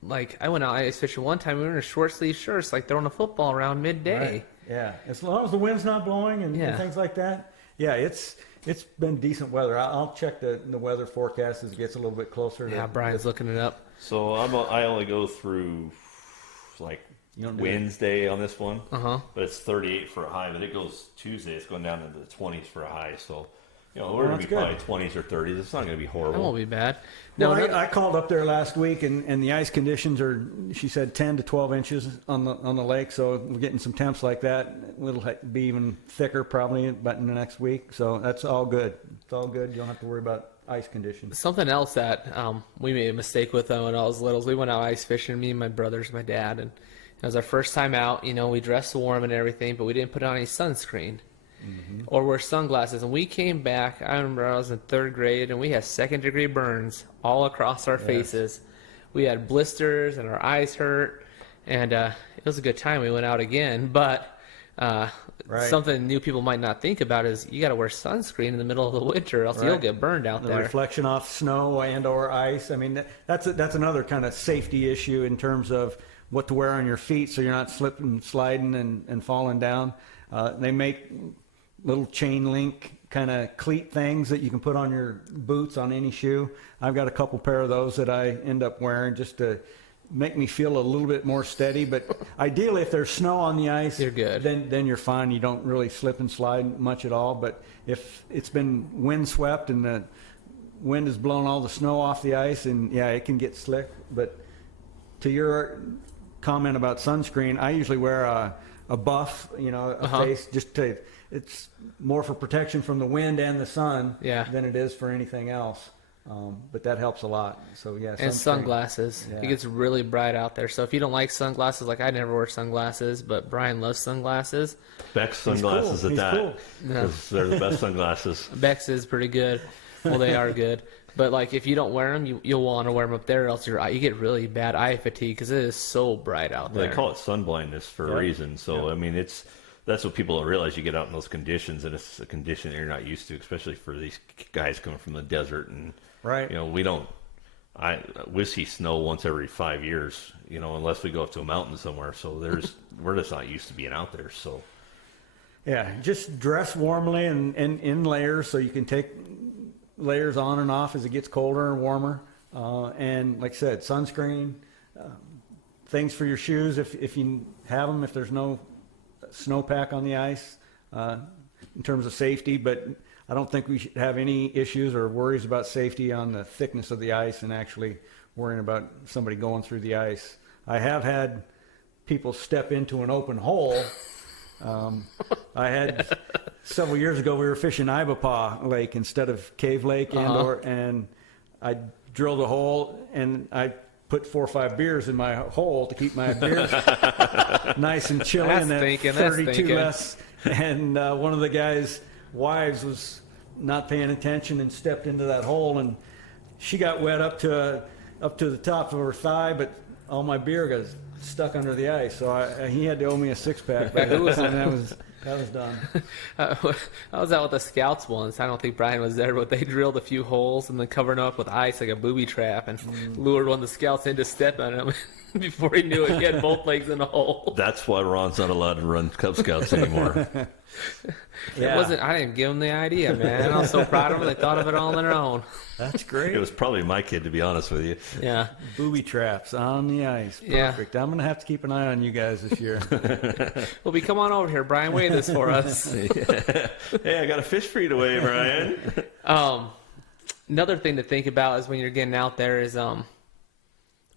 like I went out ice fishing one time. We were in short sleeve shirts, like throwing a football around midday. Right. Yeah, as long as the wind's not blowing and things like that. Yeah, it's been decent weather. I'll check the weather forecast as it gets a little bit closer. Yeah, Brian's looking it up. So I only go through like Wednesday on this one, but it's 38 for a high. But it goes Tuesday. It's going down into the 20s for a high. So we're going to be probably 20s or 30s. It's not going to be horrible. That won't be bad. No, I called up there last week, and the ice conditions are, she said, 10 to 12 inches on the lake. So we're getting some temps like that. It'll be even thicker probably about in the next week. So that's all good. It's all good. You don't have to worry about ice conditions. Something else that we made a mistake with when I was little is we went out ice fishing, me and my brothers, my dad, and it was our first time out. We dressed warm and everything, but we didn't put on any sunscreen. Or wear sunglasses, and we came back. I remember I was in 3rd grade, and we had 2nd-degree burns all across our faces. We had blisters, and our eyes hurt, and it was a good time. We went out again, but something new people might not think about is you got to wear sunscreen in the middle of the winter, else you'll get burned out there. Reflection off snow and or ice. I mean, that's another kind of safety issue in terms of what to wear on your feet, so you're not slipping, sliding, and falling down. They make little chain link kind of cleat things that you can put on your boots on any shoe. I've got a couple pair of those that I end up wearing just to make me feel a little bit more steady. But ideally, if there's snow on the ice, you're good. Then you're fine. You don't really slip and slide much at all. But if it's been windswept and the wind has blown all the snow off the ice, and it can get slick. But to your comment about sunscreen, I usually wear a buff, a face, just to. It's more for protection from the wind and the sun than it is for anything else. But that helps a lot. So and sunglasses. It gets really bright out there. So if you don't like sunglasses, like I never wear sunglasses, but Brian loves sunglasses. Beck's sunglasses at that. Because they're the best sunglasses. Beck's is pretty good. Well, they are good. But like if you don't wear them, you'll want to wear them up there, or else you get really bad eye fatigue because it is so bright out there. They call it sun blindness for a reason. So I mean, that's what people don't realize. You get out in those conditions, and it's a condition that you're not used to, especially for these guys coming from the desert. And we see snow once every 5 years, unless we go up to a mountain somewhere. So we're just not used to being out there. So just dress warmly and in layers, so you can take layers on and off as it gets colder and warmer. And like I said, sunscreen, things for your shoes if you have them. If there's no snowpack on the ice, in terms of safety, but I don't think we should have any issues or worries about safety on the thickness of the ice and actually worrying about somebody going through the ice. I have had people step into an open hole. I had several years ago, we were fishing Ibapaw Lake instead of Cave Lake, and I drilled a hole, and I put 4 or 5 beers in my hole to keep my beer nice and chilly, and then 32 less. And one of the guys' wives was not paying attention and stepped into that hole, and she got wet up to the top of her thigh, but all my beer got stuck under the ice. So he had to owe me a 6-pack. But that was done. I was out with the scouts once. I don't think Brian was there, but they drilled a few holes and then covered them up with ice like a booby trap and lured one of the scouts in to step on him. Before he knew it, he had both legs in the hole. That's why Ron's not allowed to run Cub Scouts anymore. Yeah. I didn't give them the idea, man. I was so proud of them. They thought of it all on their own. That's great. It was probably my kid, to be honest with you. Yeah. Booby traps on the ice. Perfect. Yeah. I'm going to have to keep an eye on you guys this year. Well, come on over here, Brian. Weigh this for us. Yeah. Hey, I got a fish for you to weigh, Brian. Another thing to think about is when you're getting out there is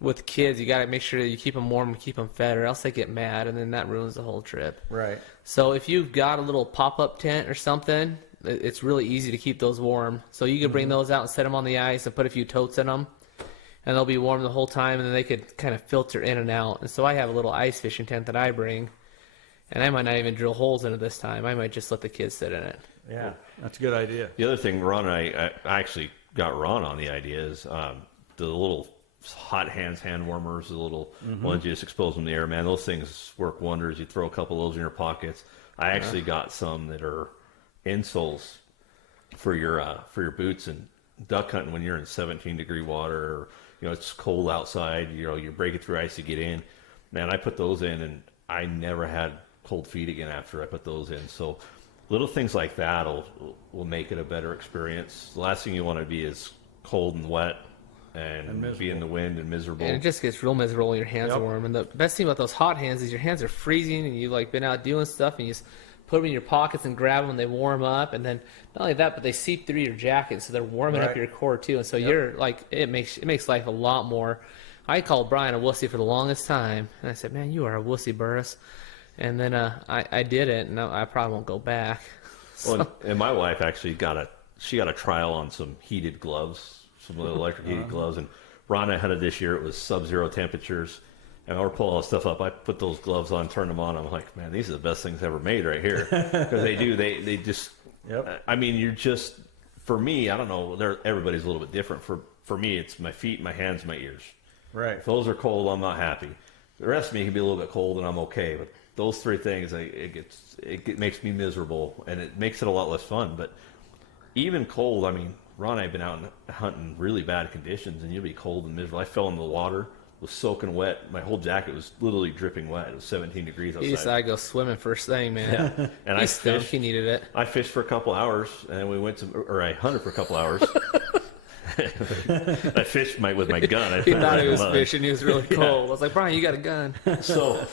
with kids, you got to make sure that you keep them warm and keep them fed, or else they get mad, and then that ruins the whole trip. Right. So if you've got a little pop-up tent or something, it's really easy to keep those warm. So you can bring those out and set them on the ice and put a few totes in them, and they'll be warm the whole time, and then they could kind of filter in and out. And so I have a little ice fishing tent that I bring, and I might not even drill holes in it this time. I might just let the kids sit in it. Yeah, that's a good idea. The other thing, Ron and I actually got Ron on the idea is the little hot hands hand warmers, the little ones you just expose them in the air, man. Those things work wonders. You throw a couple of those in your pockets. I actually got some that are insoles for your boots and duck hunting when you're in 17-degree water, or it's cold outside. You're breaking through ice to get in. Man, I put those in, and I never had cold feet again after I put those in. So little things like that will make it a better experience. The last thing you want to be is cold and wet and be in the wind and miserable. And it just gets real miserable when your hands are warm. And the best thing about those hot hands is your hands are freezing, and you've been out doing stuff, and you just put them in your pockets and grab them, and they warm up. And then not only that, but they seep through your jacket, so they're warming up your core too. And so you're it makes life a lot more. I called Brian a wussy for the longest time, and I said, "Man, you are a wussy, Burris." And then I did it, and I probably won't go back. So. Well, and my wife actually got a trial on some heated gloves. Some electric heated gloves, and Ron I hunted this year. It was sub-zero temperatures, and we're pulling all this stuff up. I put those gloves on, turned them on. I'm like, man, these are the best things ever made right here, because they just. I mean, you're just, for me, I don't know. Everybody's a little bit different. For me, it's my feet, my hands, my ears. Right. If those are cold, I'm not happy. The rest of me can be a little bit cold, and I'm okay. But those 3 things, it makes me miserable, and it makes it a lot less fun. But even cold, I mean. Ron and I have been out hunting really bad conditions, and you'll be cold and miserable. I fell in the water, was soaking wet. My whole jacket was literally dripping wet. It was 17 degrees outside. He decided to go swimming first thing, man. Yeah. And I fished. He needed it. I fished for a couple hours, and then I hunted for a couple hours. I fished with my gun. He thought he was fishing. He was really cold. I was like, Brian, you got a gun. So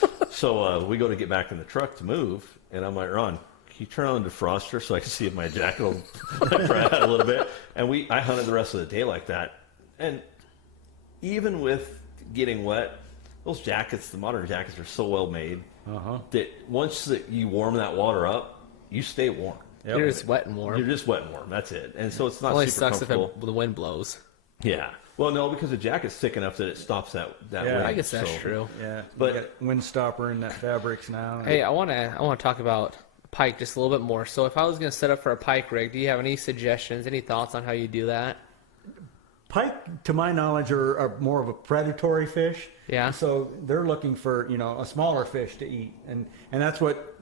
we go to get back in the truck to move, and I'm like, Ron, can you turn on the defroster so I can see if my jacket will dry out a little bit? And I hunted the rest of the day like that. And even with getting wet, those jackets, the modern jackets, are so well made that once you warm that water up, you stay warm. Yep. You're just wet and warm. You're just wet and warm. That's it. And so it's not only super sucks comfortable. if the wind blows. Yeah. Well, no, because the jacket's thick enough that it stops that wind. I guess that's true. Yeah. But you got wind stopper in that fabrics now. Hey, I want to talk about pike just a little bit more. So if I was going to set up for a pike rig, do you have any suggestions, any thoughts on how you do that? Pike, to my knowledge, are more of a predatory fish. Yeah. So they're looking for a smaller fish to eat, and that's what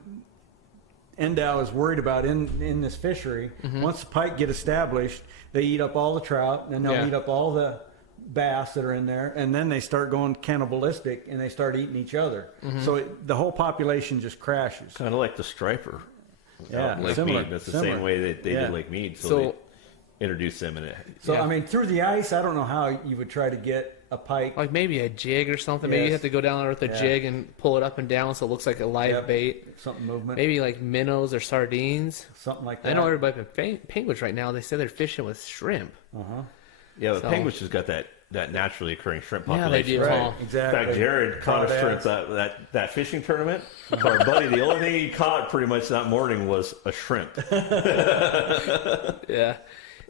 Endow is worried about in this fishery. Once the pike get established, they eat up all the trout, and then they'll eat up all the bass that are in there, and then they start going cannibalistic, and they start eating each other. So the whole population just crashes. kind of like the striper. Yeah, Lake similar, Mead. That's the similar. same way that they did Lake Mead. So they introduced them in it. So I mean, through the ice, I don't know how you would try to get a pike. Like maybe a jig or something. Maybe you have to go down there with a jig and pull it up and down so it looks like a live bait. Something movement. Maybe like minnows or sardines. Something like that. I know everybody up in Penguins right now, they say they're fishing with shrimp. Yeah, but Penguins has got that that naturally occurring shrimp Yeah, they population. do. Right, Paul. In exactly. fact, Jared caught a shrimp that fishing tournament. So our buddy, the only thing he caught pretty much that morning was a shrimp. Yeah.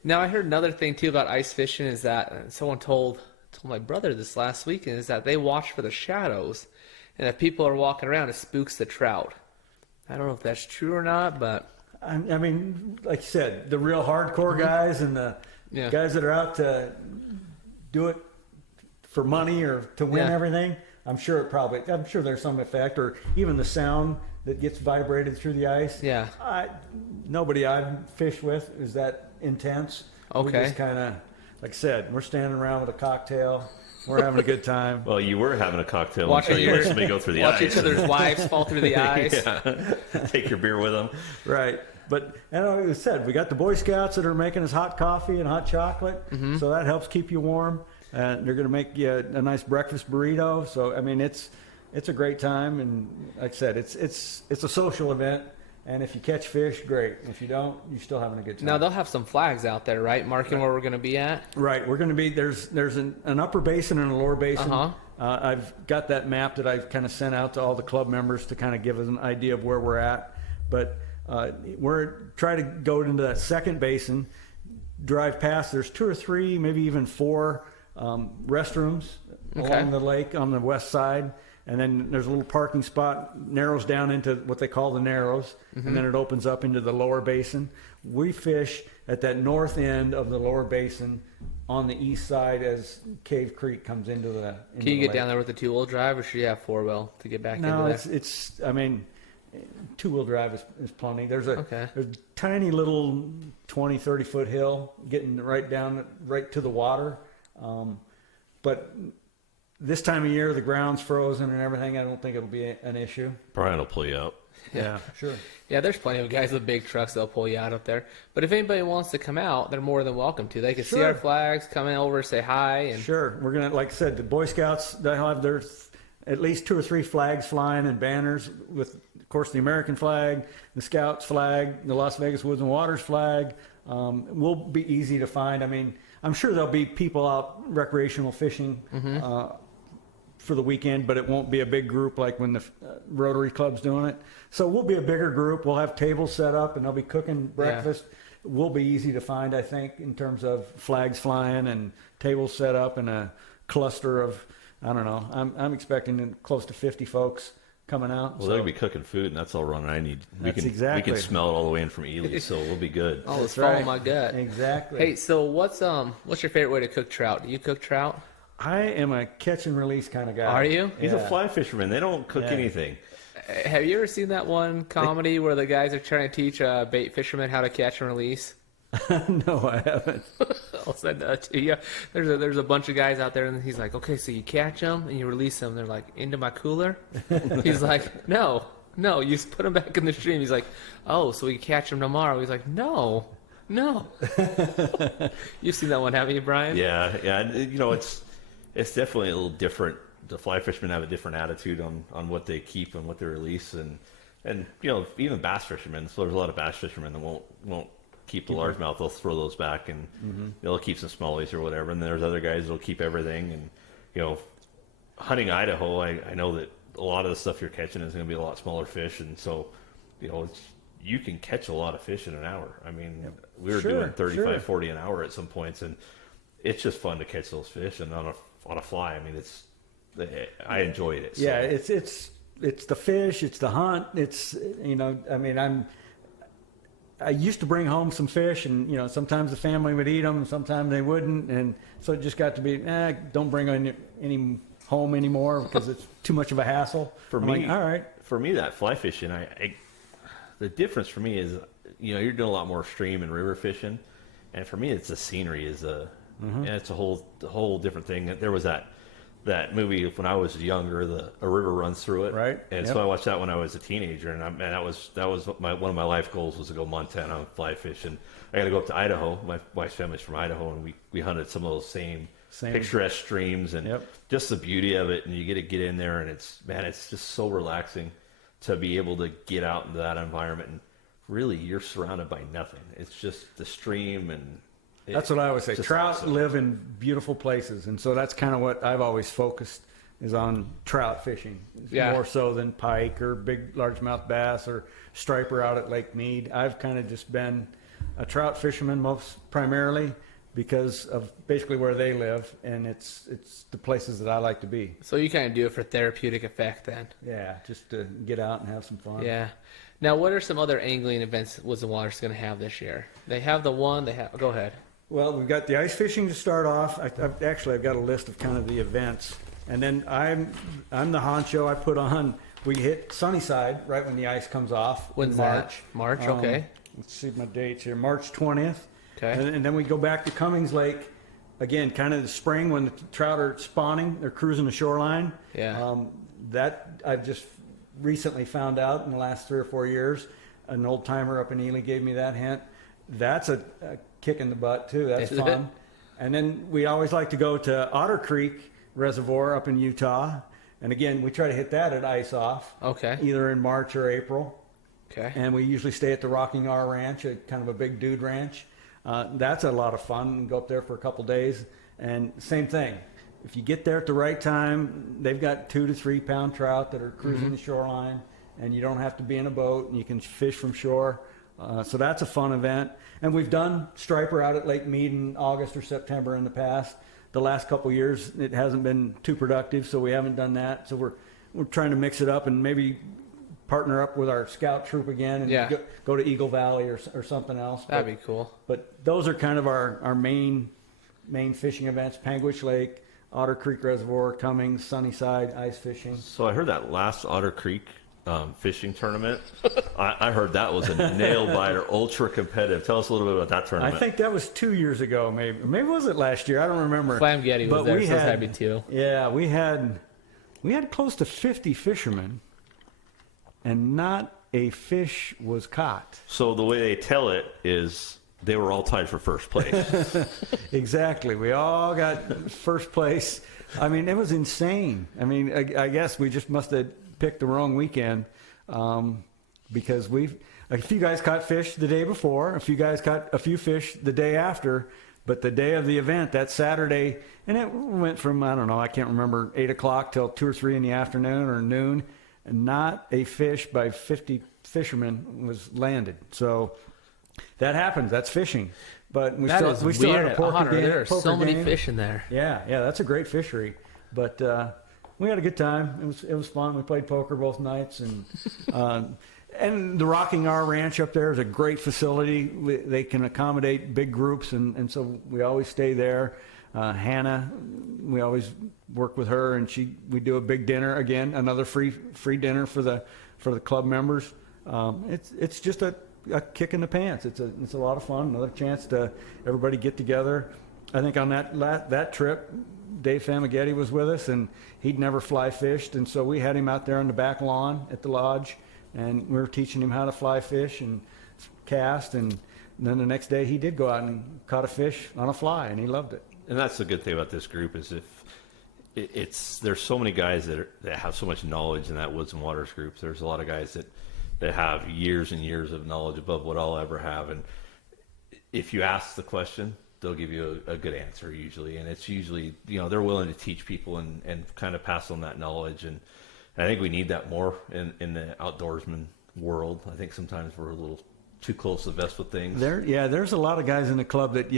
Now I heard another thing too about ice fishing is that someone told my brother this last weekend is that they watch for the shadows, and if people are walking around, it spooks the trout. I don't know if that's true or not, but I mean, like you said, the real hardcore guys and the Yeah. guys that are out to do it for money or to win Yeah. everything, I'm sure there's some effect, or even the sound that gets vibrated through the ice. Yeah. Nobody I've fished with is that intense. We Okay. just kind of, like I said, we're standing around with a cocktail. We're having a good time. Well, you were having a cocktail Watch until you your- let somebody go through the watch ice. each other's wives fall through the ice. Yeah. Take your beer with them. Right. But, and like I said, we got the Boy Scouts that are making us hot coffee and hot chocolate. So that helps keep you warm. They're going to make you a nice breakfast burrito. So, I mean, it's a great time. And like I said, it's a social event. And if you catch fish, great. If you don't, you're still having a good time. Now they'll have some flags out there, right, marking where we're going to be at. Right. We're going to be, there's an upper basin and a lower basin. Uh-huh. I've got that map that I've kind of sent out to all the club members to kind of give us an idea of where we're at. But we're trying to go into that second basin, drive past. There's 2 or 3, maybe even 4 restrooms along the lake on the west side. And then there's a little parking spot, narrows down into what they call the Narrows, and then it opens up into the lower basin. We fish at that north end of the lower basin on the east side as Cave Creek comes into the Can you get down there with a 2-wheel drive, or should you have 4-wheel to get back No, into there? it's. I mean, 2-wheel drive is plenty. There's a tiny little 20, 30-foot hill getting right down right to the water, but this time of year the ground's frozen and everything. I don't think it'll be an issue. Brian will pull you out. Yeah, sure. Yeah, there's plenty of guys with big trucks that'll pull you out up there. But if anybody wants to come out, they're more than welcome to. They can see Sure. our flags, come in over, say hi, and Sure. We're gonna, like I said, the Boy Scouts. They'll have there's at least 2 or 3 flags flying and banners with, of course, the American flag, the Scouts flag, the Las Vegas Woods and Waters flag. Will be easy to find. I mean, I'm sure there'll be people out recreational fishing for the weekend, but it won't be a big group like when the Rotary Club's doing it. So we'll be a bigger group. We'll have tables set up and they'll be cooking breakfast. Will be easy to find, I think, in terms of flags flying and tables set up and a cluster of, I don't know, I'm expecting close to 50 folks coming out. Well, they'll be cooking food, and that's all Ron and I need. We That's can exactly. we can smell it all the way in from Ely, so we'll be good. oh, it's That's right. following my gut. Exactly. Hey, so what's your favorite way to cook trout? Do you cook trout? I am a catch and release kind of guy. Are you? He's a Yeah. fly fisherman. They don't cook Yeah. anything. Have you ever seen that one comedy where the guys are trying to teach bait fishermen how to catch and release? No, I haven't. I'll send that to you. There's a bunch of guys out there, and he's like, okay, so you catch them and you release them. They're like, into my cooler? He's like, no, you just put them back in the stream. He's like, oh, so we can catch them tomorrow. He's like, no. You've seen that one, haven't you, Brian? Yeah. You know, it's definitely a little different. The fly fishermen have a different attitude on what they keep and what they release, and you know, even bass fishermen. So there's a lot of bass fishermen that won't keep the largemouth. They'll throw those back, and they'll keep some smallies or whatever. And then there's other guys that'll keep everything. And you know, hunting Idaho, I know that a lot of the stuff you're catching is going to be a lot smaller fish, and so you know, you can catch a lot of fish in an hour. I mean, we were doing 35, 40 an hour at some points, and it's just fun to catch those fish. And on a fly, I mean, I enjoyed it. So. Yeah, it's the fish, it's the hunt. It's, you know, I mean, I used to bring home some fish, and you know, sometimes the family would eat them, and sometimes they wouldn't, and so it just got to be, don't bring any home anymore because it's too much of a hassle. For I'm me, like, all right. For me, that fly fishing, the difference for me is, you know, you're doing a lot more stream and river fishing, and for me, it's the scenery and it's a whole different thing. There was that movie when I was younger, a river runs through it, Right. And so I watched that when I was a teenager, and that was one of my life goals was to go Montana and fly fish, and I got to go up to Idaho. My wife's family's from Idaho, and we hunted some of those same picturesque streams and just the beauty of it, and you get in there, and it's just so relaxing to be able to get out into that environment, and really you're surrounded by nothing. It's just the stream, and That's what I always say. Just Trout awesome. live in beautiful places, and so that's kind of what I've always focused is on trout fishing, Yeah. more so than pike or big largemouth bass or striper out at Lake Mead. I've kind of just been a trout fisherman most primarily because of basically where they live, and it's the places that I like to be. So you kind of do it for therapeutic effect then. Yeah, just to get out and have some fun. Yeah. Now, what are some other angling events Woods and Water's going to have this year? They have the one. Go ahead. Well, we've got the ice fishing to start off. I've got a list of kind of the events, and then I'm the honcho. I put on. We hit Sunnyside right when the ice comes off. When's in that? March. Okay. Let's see my dates here. March 20th. Okay. And then we go back to Cummings Lake again, kind of the spring when the trout are spawning. They're cruising the shoreline. Yeah. That I've just recently found out in the last 3 or 4 years. An old timer up in Ely gave me that hint. That's a kick in the butt too. That's Isn't fun. it? And then we always like to go to Otter Creek Reservoir up in Utah. And again, we try to hit that at ice off. Okay. Either in March or April. Okay. And we usually stay at the Rocking R Ranch, a kind of a big dude ranch. That's a lot of fun. Go up there for a couple days. And same thing. If you get there at the right time, they've got 2 to 3 pound trout that are cruising the shoreline, and you don't have to be in a boat, and you can fish from shore. So that's a fun event. And we've done striper out at Lake Mead in August or September in the past. The last couple of years, it hasn't been too productive, so we haven't done that. So we're trying to mix it up and maybe partner up with our scout troop again and go to Eagle Valley or something else. That'd be cool. But those are kind of our main fishing events: Panguitch Lake, Otter Creek Reservoir, Cummings, Sunnyside, ice fishing. So I heard that last Otter Creek fishing tournament. I heard that was a nail biter, ultra competitive. Tell us a little bit about that tournament. I think that was 2 years ago, maybe was it last year? I don't remember. Flamgetty was there, so that'd be 2. Yeah, we had close to 50 fishermen, and not a fish was caught. So the way they tell it is they were all tied for first place. Exactly. We all got first place. I mean, it was insane. I mean, I guess we just must have picked the wrong weekend because a few guys caught fish the day before, a few guys caught a few fish the day after, but the day of the event, that Saturday, and it went from, I don't know, I can't remember, 8 o'clock till 2 or 3 in the afternoon or noon, and not a fish by 50 fishermen was landed. So that happens. That's fishing. But we still had a poker game. There are so many fish in there. Yeah, that's a great fishery. But we had a good time. It was fun. We played poker both nights, and the Rocking R Ranch up there is a great facility. They can accommodate big groups, and so we always stay there. Hannah, we always work with her, and we do a big dinner again, another free dinner for the club members. It's just a kick in the pants. It's a lot of fun. Another chance to everybody get together. I think on that trip, Dave Famagetti was with us, and he'd never fly fished, and so we had him out there on the back lawn at the lodge, and we were teaching him how to fly fish and cast, and then the next day he did go out and caught a fish on a fly, and he loved it. And that's the good thing about this group is there's so many guys that have so much knowledge in that Woods and Waters group. There's a lot of guys that have years and years of knowledge above what I'll ever have, and if you ask the question, they'll give you a good answer usually, and it's usually, they're willing to teach people and kind of pass on that knowledge, and I think we need that more in the outdoorsman world. I think sometimes we're a little too close to the vest with things. There's a lot of guys in the club that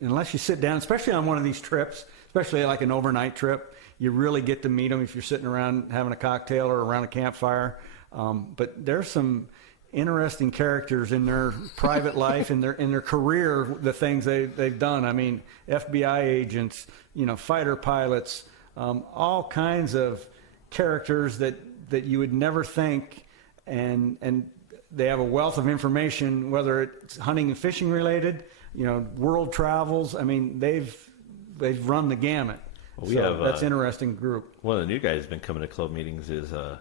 unless you sit down, especially on one of these trips, especially like an overnight trip, you really get to meet them if you're sitting around having a cocktail or around a campfire. But there's some interesting characters in their private life, in their career, the things they've done. I mean, FBI agents, fighter pilots, all kinds of characters that you would never think, and they have a wealth of information, whether it's hunting and fishing related, world travels. I mean, they've run the gamut. Well, that's an interesting group. One of the new guys who's been coming to club meetings is a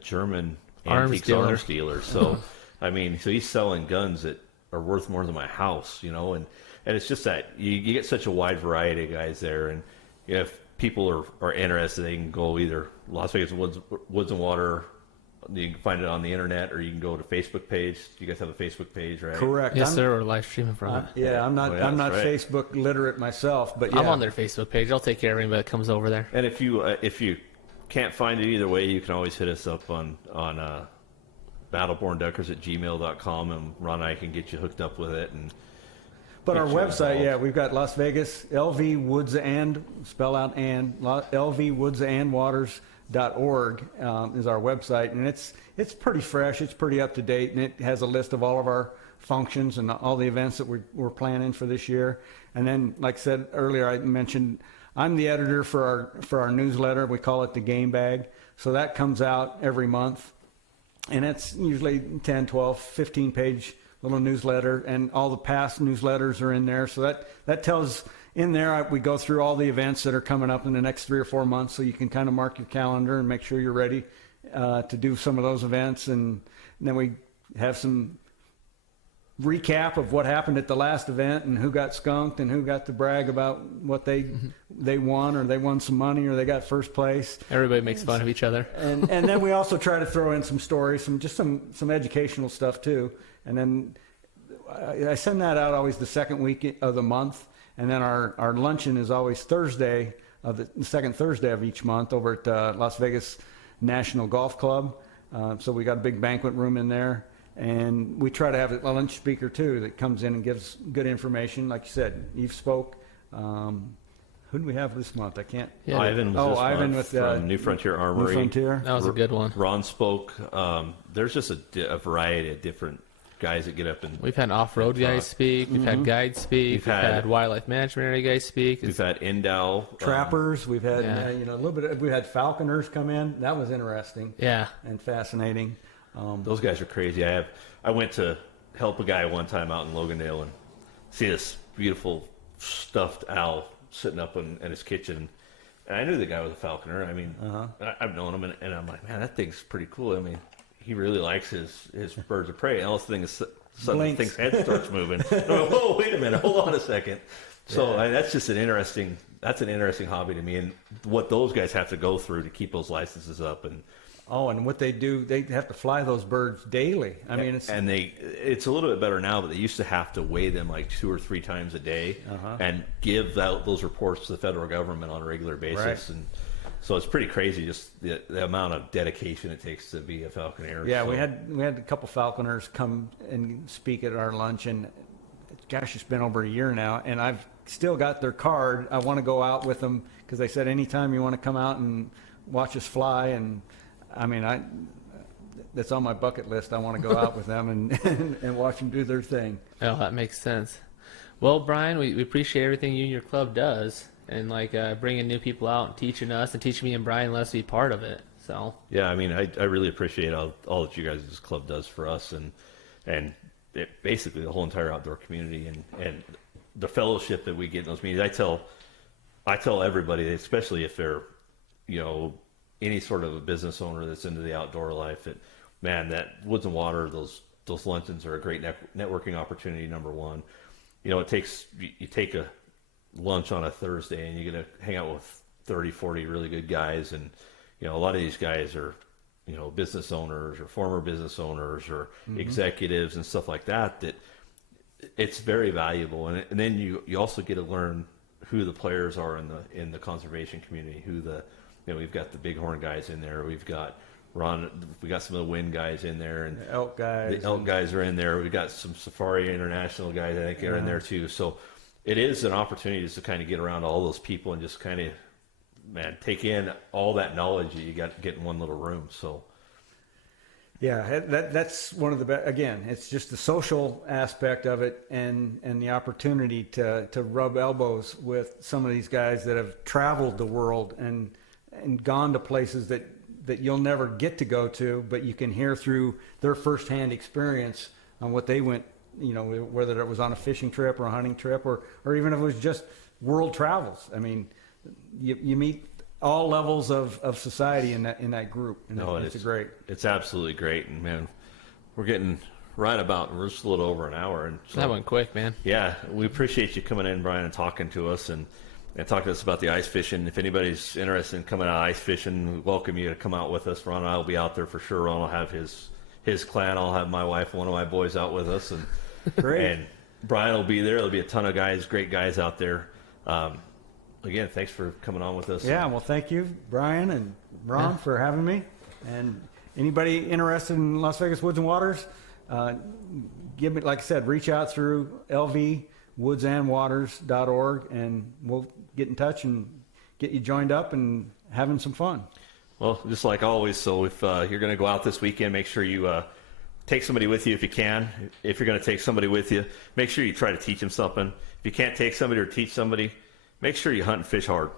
German arms arms dealer. So, I mean, so he's selling guns that are worth more than my house, and it's just that you get such a wide variety of guys there, and if people are interested, they can go either Las Vegas Woods and Water You can find it on the internet, or you can go to Facebook page. You guys have a Facebook page, right? Correct. Yes, sir. We're live streaming from it. Yeah, I'm not. Oh, yeah, I'm not that's right. Facebook literate myself, but yeah. I'm on their Facebook page. I'll take care of anybody that comes over there. And if you can't find it either way, you can always hit us up on battlebornduckers@gmail.com, and Ron and I can get you hooked up with it. And But our get you website, involved. yeah, we've got Las Vegas, LV Woods and, spell out and, lvwoodsandwaters.org is our website. And it's pretty fresh, it's pretty up to date, and it has a list of all of our functions and all the events that we're planning for this year. And then, like I said earlier, I mentioned I'm the editor for our newsletter. We call it the Game Bag. So that comes out every month. And it's usually 10, 12, 15-page little newsletter, and all the past newsletters are in there. So that tells in there, we go through all the events that are coming up in the next 3 or 4 months, so you can kind of mark your calendar and make sure you're ready to do some of those events. And then we have some recap of what happened at the last event and who got skunked and who got to brag about what they won, or they won some money, or they got first place. Everybody makes fun of each other. And then we also try to throw in some stories, some educational stuff too. And then I send that out always the second week of the month. And then our luncheon is always Thursday of the second Thursday of each month over at Las Vegas National Golf Club. So we got a big banquet room in there. And we try to have a lunch speaker too that comes in and gives good information. Like you said, Eve spoke. Who do we have this month? I can't. Yeah. Ivan was this Ivan month with from New Frontier Armory. New Frontier. That was a good one. Ron spoke. There's just a variety of different guys that get up and We've had off-road guys speak. We've had guides speak. We've had wildlife management area guys speak. we've had Endow Trappers. We've had Yeah. a little bit. We had falconers come in. That was interesting Yeah. and fascinating. Those guys are crazy. I went to help a guy one time out in Logandale and see this beautiful stuffed owl sitting up in his kitchen. And I knew the guy was a falconer. I mean, I've known him, and I'm like, man, that thing's pretty cool. I mean, he really likes his birds of prey. And all this thing is suddenly Blinks. thing's head starts moving. Whoa, wait a minute, hold on a second. So that's just an interesting hobby to me, and what those guys have to go through to keep those licenses up. And And what they do, they have to fly those birds daily. I mean, it's a little bit better now, but they used to have to weigh them like 2 or 3 times a day and give out those reports to the federal government on a regular basis. Right. And so it's pretty crazy, just the amount of dedication it takes to be a falconer. yeah. So, We had a couple falconers come and speak at our lunch, and gosh, it's been over a year now, and I've still got their card. I want to go out with them because they said anytime you want to come out and watch us fly. And I mean, that's on my bucket list. I want to go out with them and watch them do their thing. Oh, that makes sense. Well, Brian, we appreciate everything you and your club does, and bringing new people out and teaching us and teaching me and Brian. Let us be part of it. So yeah, I mean, I really appreciate all that you guys' club does for us, and basically the whole entire outdoor community and the fellowship that we get in those meetings. I tell everybody, especially if they're, any sort of a business owner that's into the outdoor life, that Woods and Water, those luncheons are a great networking opportunity. Number one, you take a lunch on a Thursday and you get to hang out with 30, 40 really good guys, and a lot of these guys are business owners or former business owners or executives and stuff like that. That it's very valuable, and then you also get to learn who the players are in the conservation community, we've got the bighorn guys in there. We've got Ron. We got some of the wind guys in there, and The elk guys. The elk guys are in there. We've got some Safari International guys I think are in there too. So it is an opportunity just to kind of get around all those people and just kind of take in all that knowledge that you got to get in one little room. So Yeah, that's one of the best. Again, it's just the social aspect of it, and the opportunity to rub elbows with some of these guys that have traveled the world and gone to places that you'll never get to go to, but you can hear through their firsthand experience on what they went, whether it was on a fishing trip or a hunting trip, or even if it was just world travels. I mean, you meet all levels of society in that group, and it's great. It's absolutely great, and man, we're getting right about, we're just a little over an hour, and so, that went quick, man. Yeah, we appreciate you coming in, Brian, and talking to us, and and talk to us about the ice fishing. If anybody's interested in coming out ice fishing, we welcome you to come out with us. Ron and I will be out there for sure. Ron will have his clan. I'll have my wife, one of my boys out with us, and Great. and Brian will be there. There'll be a ton of guys, great guys out there. Again, thanks for coming on with us. Yeah, well, thank you, Brian and Ron, for having me. And anybody interested in Las Vegas Woods and Waters, give me, like I said, reach out through lvwoodsandwaters.org, and we'll get in touch and get you joined up and having some fun. Well, just like always, so if you're going to go out this weekend, make sure you take somebody with you if you can. If you're going to take somebody with you, make sure you try to teach them something. If you can't take somebody or teach somebody, make sure you hunt and fish hard.